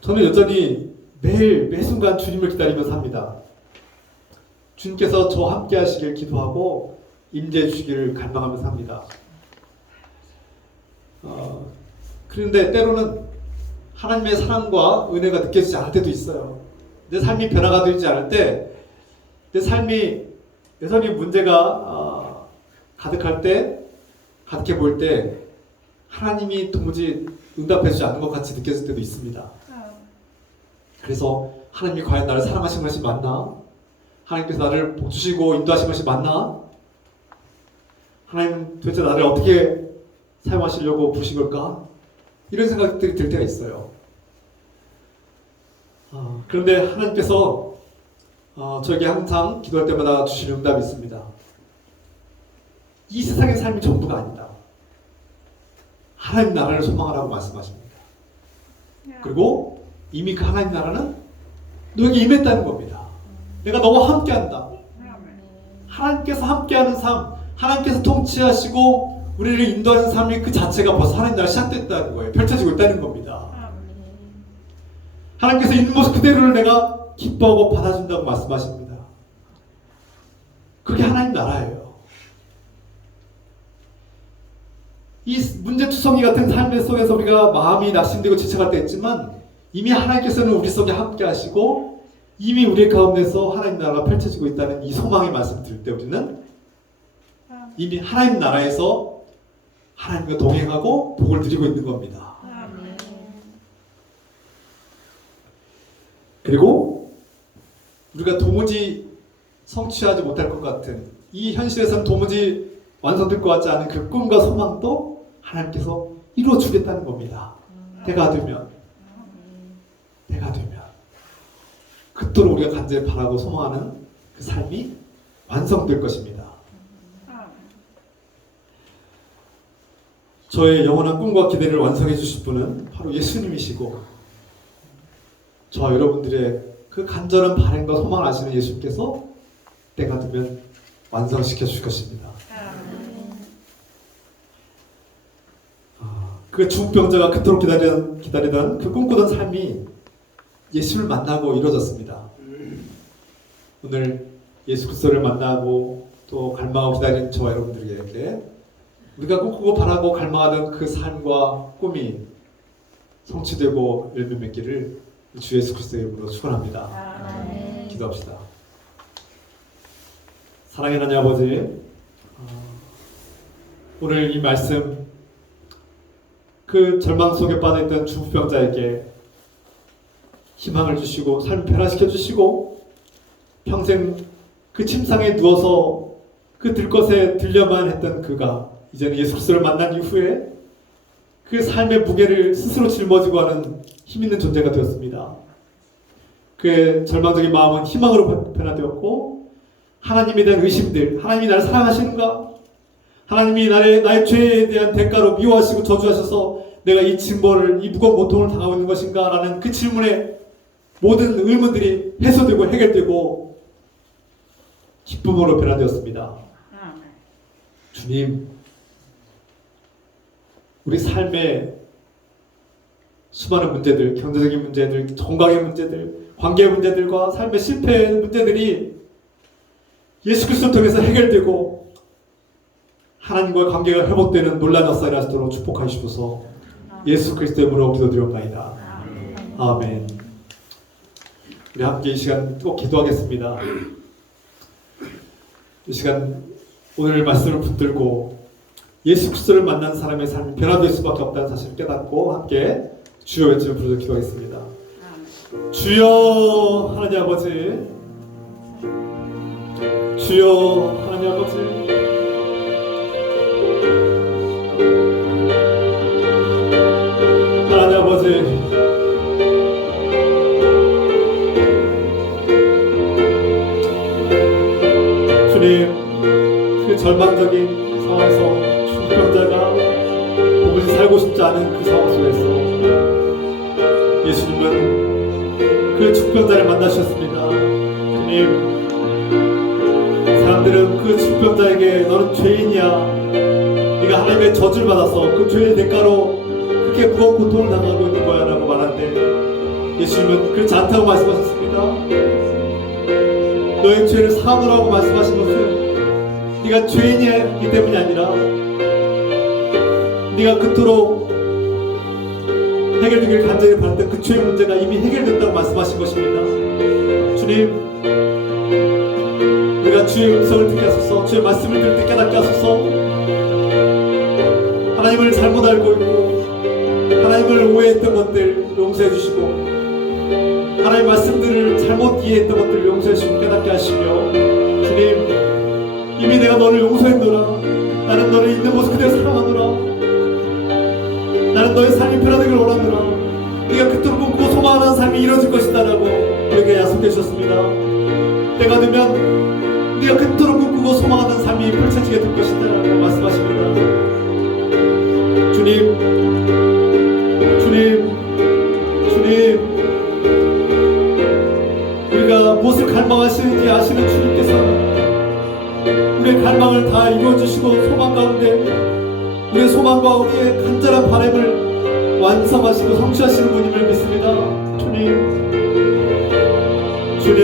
저는 여전히 매일 매 순간 주님을 기다리며 삽니다. 주님께서 저와 함께 하시길 기도하고 임재해 주시기를 갈망하면서 삽니다. 그런데 때로는 하나님의 사랑과 은혜가 느껴지지 않을 때도 있어요. 내 삶이 변화가 되지 않을 때, 내 삶이 여전히 문제가 가득할 때, 가득해 보일 때 하나님이 도무지 응답해주지 않는 것 같이 느껴질 때도 있습니다. 그래서 하나님이 과연 나를 사랑하신 것이 맞나? 하나님께서 나를 복주시고 인도하신 것이 맞나? 하나님 도대체 나를 어떻게 사용하시려고 부르신 걸까? 이런 생각들이 들 때가 있어요. 그런데 하나님께서 저에게 항상 기도할 때마다 주시는 응답이 있습니다. 이 세상의 삶이 전부가 아니다. 하나님 나라를 소망하라고 말씀하십니다. 그리고 이미 그 하나님 나라는 너에게 임했다는 겁니다. 내가 너와 함께한다. 하나님께서 함께하는 삶, 하나님께서 통치하시고 우리를 인도하는 삶이 그 자체가 벌써 하나님 나라 시작됐다는 거예요. 펼쳐지고 있다는 겁니다. 하나님께서 있는 모습 그대로를 내가 기뻐하고 받아준다고 말씀하십니다. 그게 하나님 나라예요. 이 문제투성이 같은 삶 속에서 우리가 마음이 낙심되고 지쳐갈 때 있지만 이미 하나님께서는 우리 속에 함께 하시고 이미 우리 가운데서 하나님 나라가 펼쳐지고 있다는 이 소망의 말씀을 들을 때 우리는 이미 하나님 나라에서 하나님과 동행하고 복을 누리고 있는 겁니다. 그리고 우리가 도무지 성취하지 못할 것 같은 이 현실에서는 도무지 완성될 것 같지 않은 그 꿈과 소망도 하나님께서 이루어주겠다는 겁니다. 때가 되면 그토록 우리가 간절히 바라고 소망하는 그 삶이 완성될 것입니다. 저의 영원한 꿈과 기대를 완성해 주실 분은 바로 예수님이시고 저와 여러분들의 그 간절한 바람과 소망을 아시는 예수님께서 때가 되면 완성시켜 주실 것입니다. 그 중병자가 그토록 기다리던 그 꿈꾸던 삶이 예수를 만나고 이루어졌습니다. 오늘 예수 그리스도를 만나고 또 갈망하고 기다리는 저와 여러분들에게 우리가 꿈꾸고 바라고 갈망하던 그 삶과 꿈이 성취되고 열매 맺기를 주 예수 그리스도의 이름으로 축원합니다. 기도합시다. 사랑의 하나님 아버지, 오늘 이 말씀 그 절망 속에 빠져있던 중풍병자에게 희망을 주시고 삶을 변화시켜 주시고 평생 그 침상에 누워서 그 들것에 들려만 했던 그가 이제는 예수 그리스도를 만난 이후에 그 삶의 무게를 스스로 짊어지고 하는 힘 있는 존재가 되었습니다. 그의 절망적인 마음은 희망으로 변화되었고 하나님에 대한 의심들, 하나님이 나를 사랑하시는가? 하나님이 나의 죄에 대한 대가로 미워하시고 저주하셔서 내가 이 징벌을, 이 무거운 고통을 당하고 있는 것인가? 라는 그 질문에 모든 의문들이 해소되고 해결되고 기쁨으로 변화되었습니다. 주님, 우리 삶의 수많은 문제들, 경제적인 문제들, 건강의 문제들, 관계의 문제들과 삶의 실패의 문제들이 예수 그리스도를 통해서 해결되고 하나님과의 관계가 회복되는 놀라운 역사가 일어나도록 축복하시옵소서. 예수 그리스도의 이름으로 기도드리옵나이다. 아멘. 우리 함께 이 시간 꼭 기도하겠습니다. 이 시간 오늘 말씀을 붙들고 예수 그리스도를 만난 사람의 삶이 변화될 수밖에 없다는 사실을 깨닫고 함께 주여 외치며 부르짖어 기도하겠습니다. 주여 하나님 아버지, 주여 하나님 아버지, 하나님 아버지, 주님, 그 절망적인 상황에서 중병자가 도무지 살고 싶지 않은 그 상황 속에서 예수님은 그 중병자를 만나셨습니다. 주님, 사람들은 그 중병자에게 너는 죄인이야, 네가 하나님의 저주를 받아서 그 죄의 대가로 그렇게 무거운 고통을 당하고 있는 거야 라고 말하는데 예수님은 그렇지 않다고 말씀하셨습니다. 너의 죄를 사하노라고 말씀하신 것은 네가 죄인이기 때문이 아니라 네가 그토록 해결되길 간절히 바랐던 그 죄의 문제가 이미 해결됐다고 말씀하신 것입니다. 주님, 우리가 주의 음성을 듣게 하소서, 주의 말씀을 들을 때 깨닫게 하소서. 하나님을 잘못 알고 있고 하나님을 오해했던 것들 용서해 주시고 하나님의 말씀들을 잘못 이해했던 것들을 용서해 주시고 깨닫게 하시며, 주님, 이미 내가 너를 용서했노라, 나는 너를 있는 모습 그대로 사랑하노라, 나는 너의 삶이 변화되길 원하노라, 네가 그토록 꿈꾸고 소망하는 삶이 이루어질 것이다 라고 우리에게 약속해 주셨습니다. 때가 되면 네가 그토록 꿈꾸고 소망하는 삶이 펼쳐지게 될 것이다 라고 말씀하십니다. 주님, 주님, 주님, 우리가 무엇을 갈망하시는지 아시는 주님께서 우리의 갈망을 다 이루어주시고 소망 가운데 우리의 소망과 우리의 간절한 바람을 완성하시고 성취하시는 분임을 믿습니다. 주님, 주님,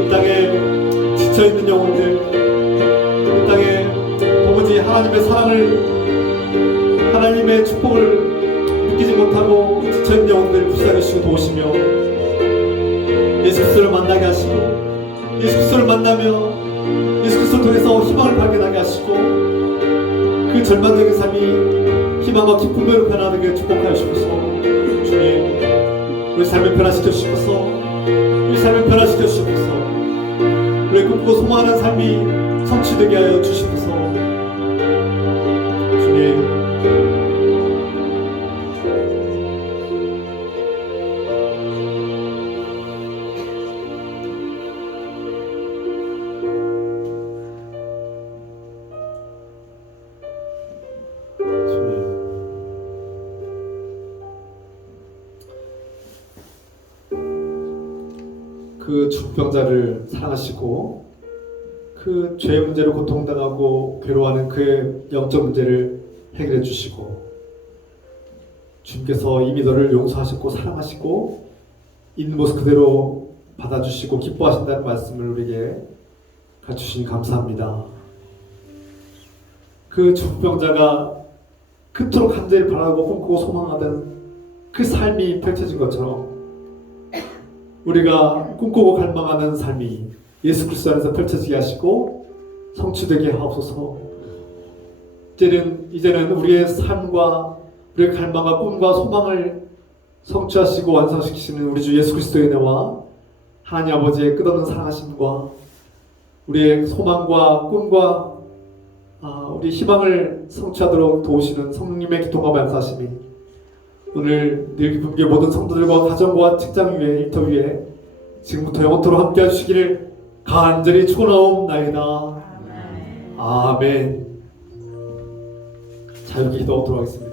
이 땅에 지쳐있는 영혼들, 이 땅에 도무지 하나님의 사랑을, 하나님의 축복을 느끼지 못하고 지쳐있는 영혼들을 불쌍히 도우시며 예수 그리스도를 만나게 하시고 예수 그리스도를 만나며 예수 그리스도를 통해서 희망을 발견하게 하시고 그 절망적인 삶이 희망과 기쁨으로 변화되게 축복하여 주셔서 주님, 우리 삶을 변화시켜 주셔서 우리 삶을 변화시켜 주셔서 우리의 꿈꾸고 소망하는 삶이 성취되게 하여 주시옵소서. 주님, 그 중병자를 사랑하시고 그 죄 문제로 고통당하고 괴로워하는 그의 영적 문제를 해결해 주시고 주님께서 이미 너를 용서하셨고 사랑하시고 있는 모습 그대로 받아주시고 기뻐하신다는 말씀을 우리에게 가르쳐주시니 감사합니다. 그 중병자가 그토록 간절히 바라고 꿈꾸고 소망하던 그 삶이 펼쳐진 것처럼 우리가 꿈꾸고 갈망하는 삶이 예수 그리스도 안에서 펼쳐지게 하시고 성취되게 하옵소서. 이제는 우리의 삶과 우리의 갈망과 꿈과 소망을 성취하시고 완성시키시는 우리 주 예수 그리스도의 은혜와 하나님 아버지의 끝없는 사랑하심과 우리의 소망과 꿈과 우리 희망을 성취하도록 도우시는 성령님의 기통과 말씀하심이 오늘 늘 기쁜 교회 모든 성도들과 가정과 직장 위에 일터 위에 지금부터 영원토록 함께 해주시기를 간절히 축원하옵나이다. 아멘. 자유롭게 기도하도록 하겠습니다.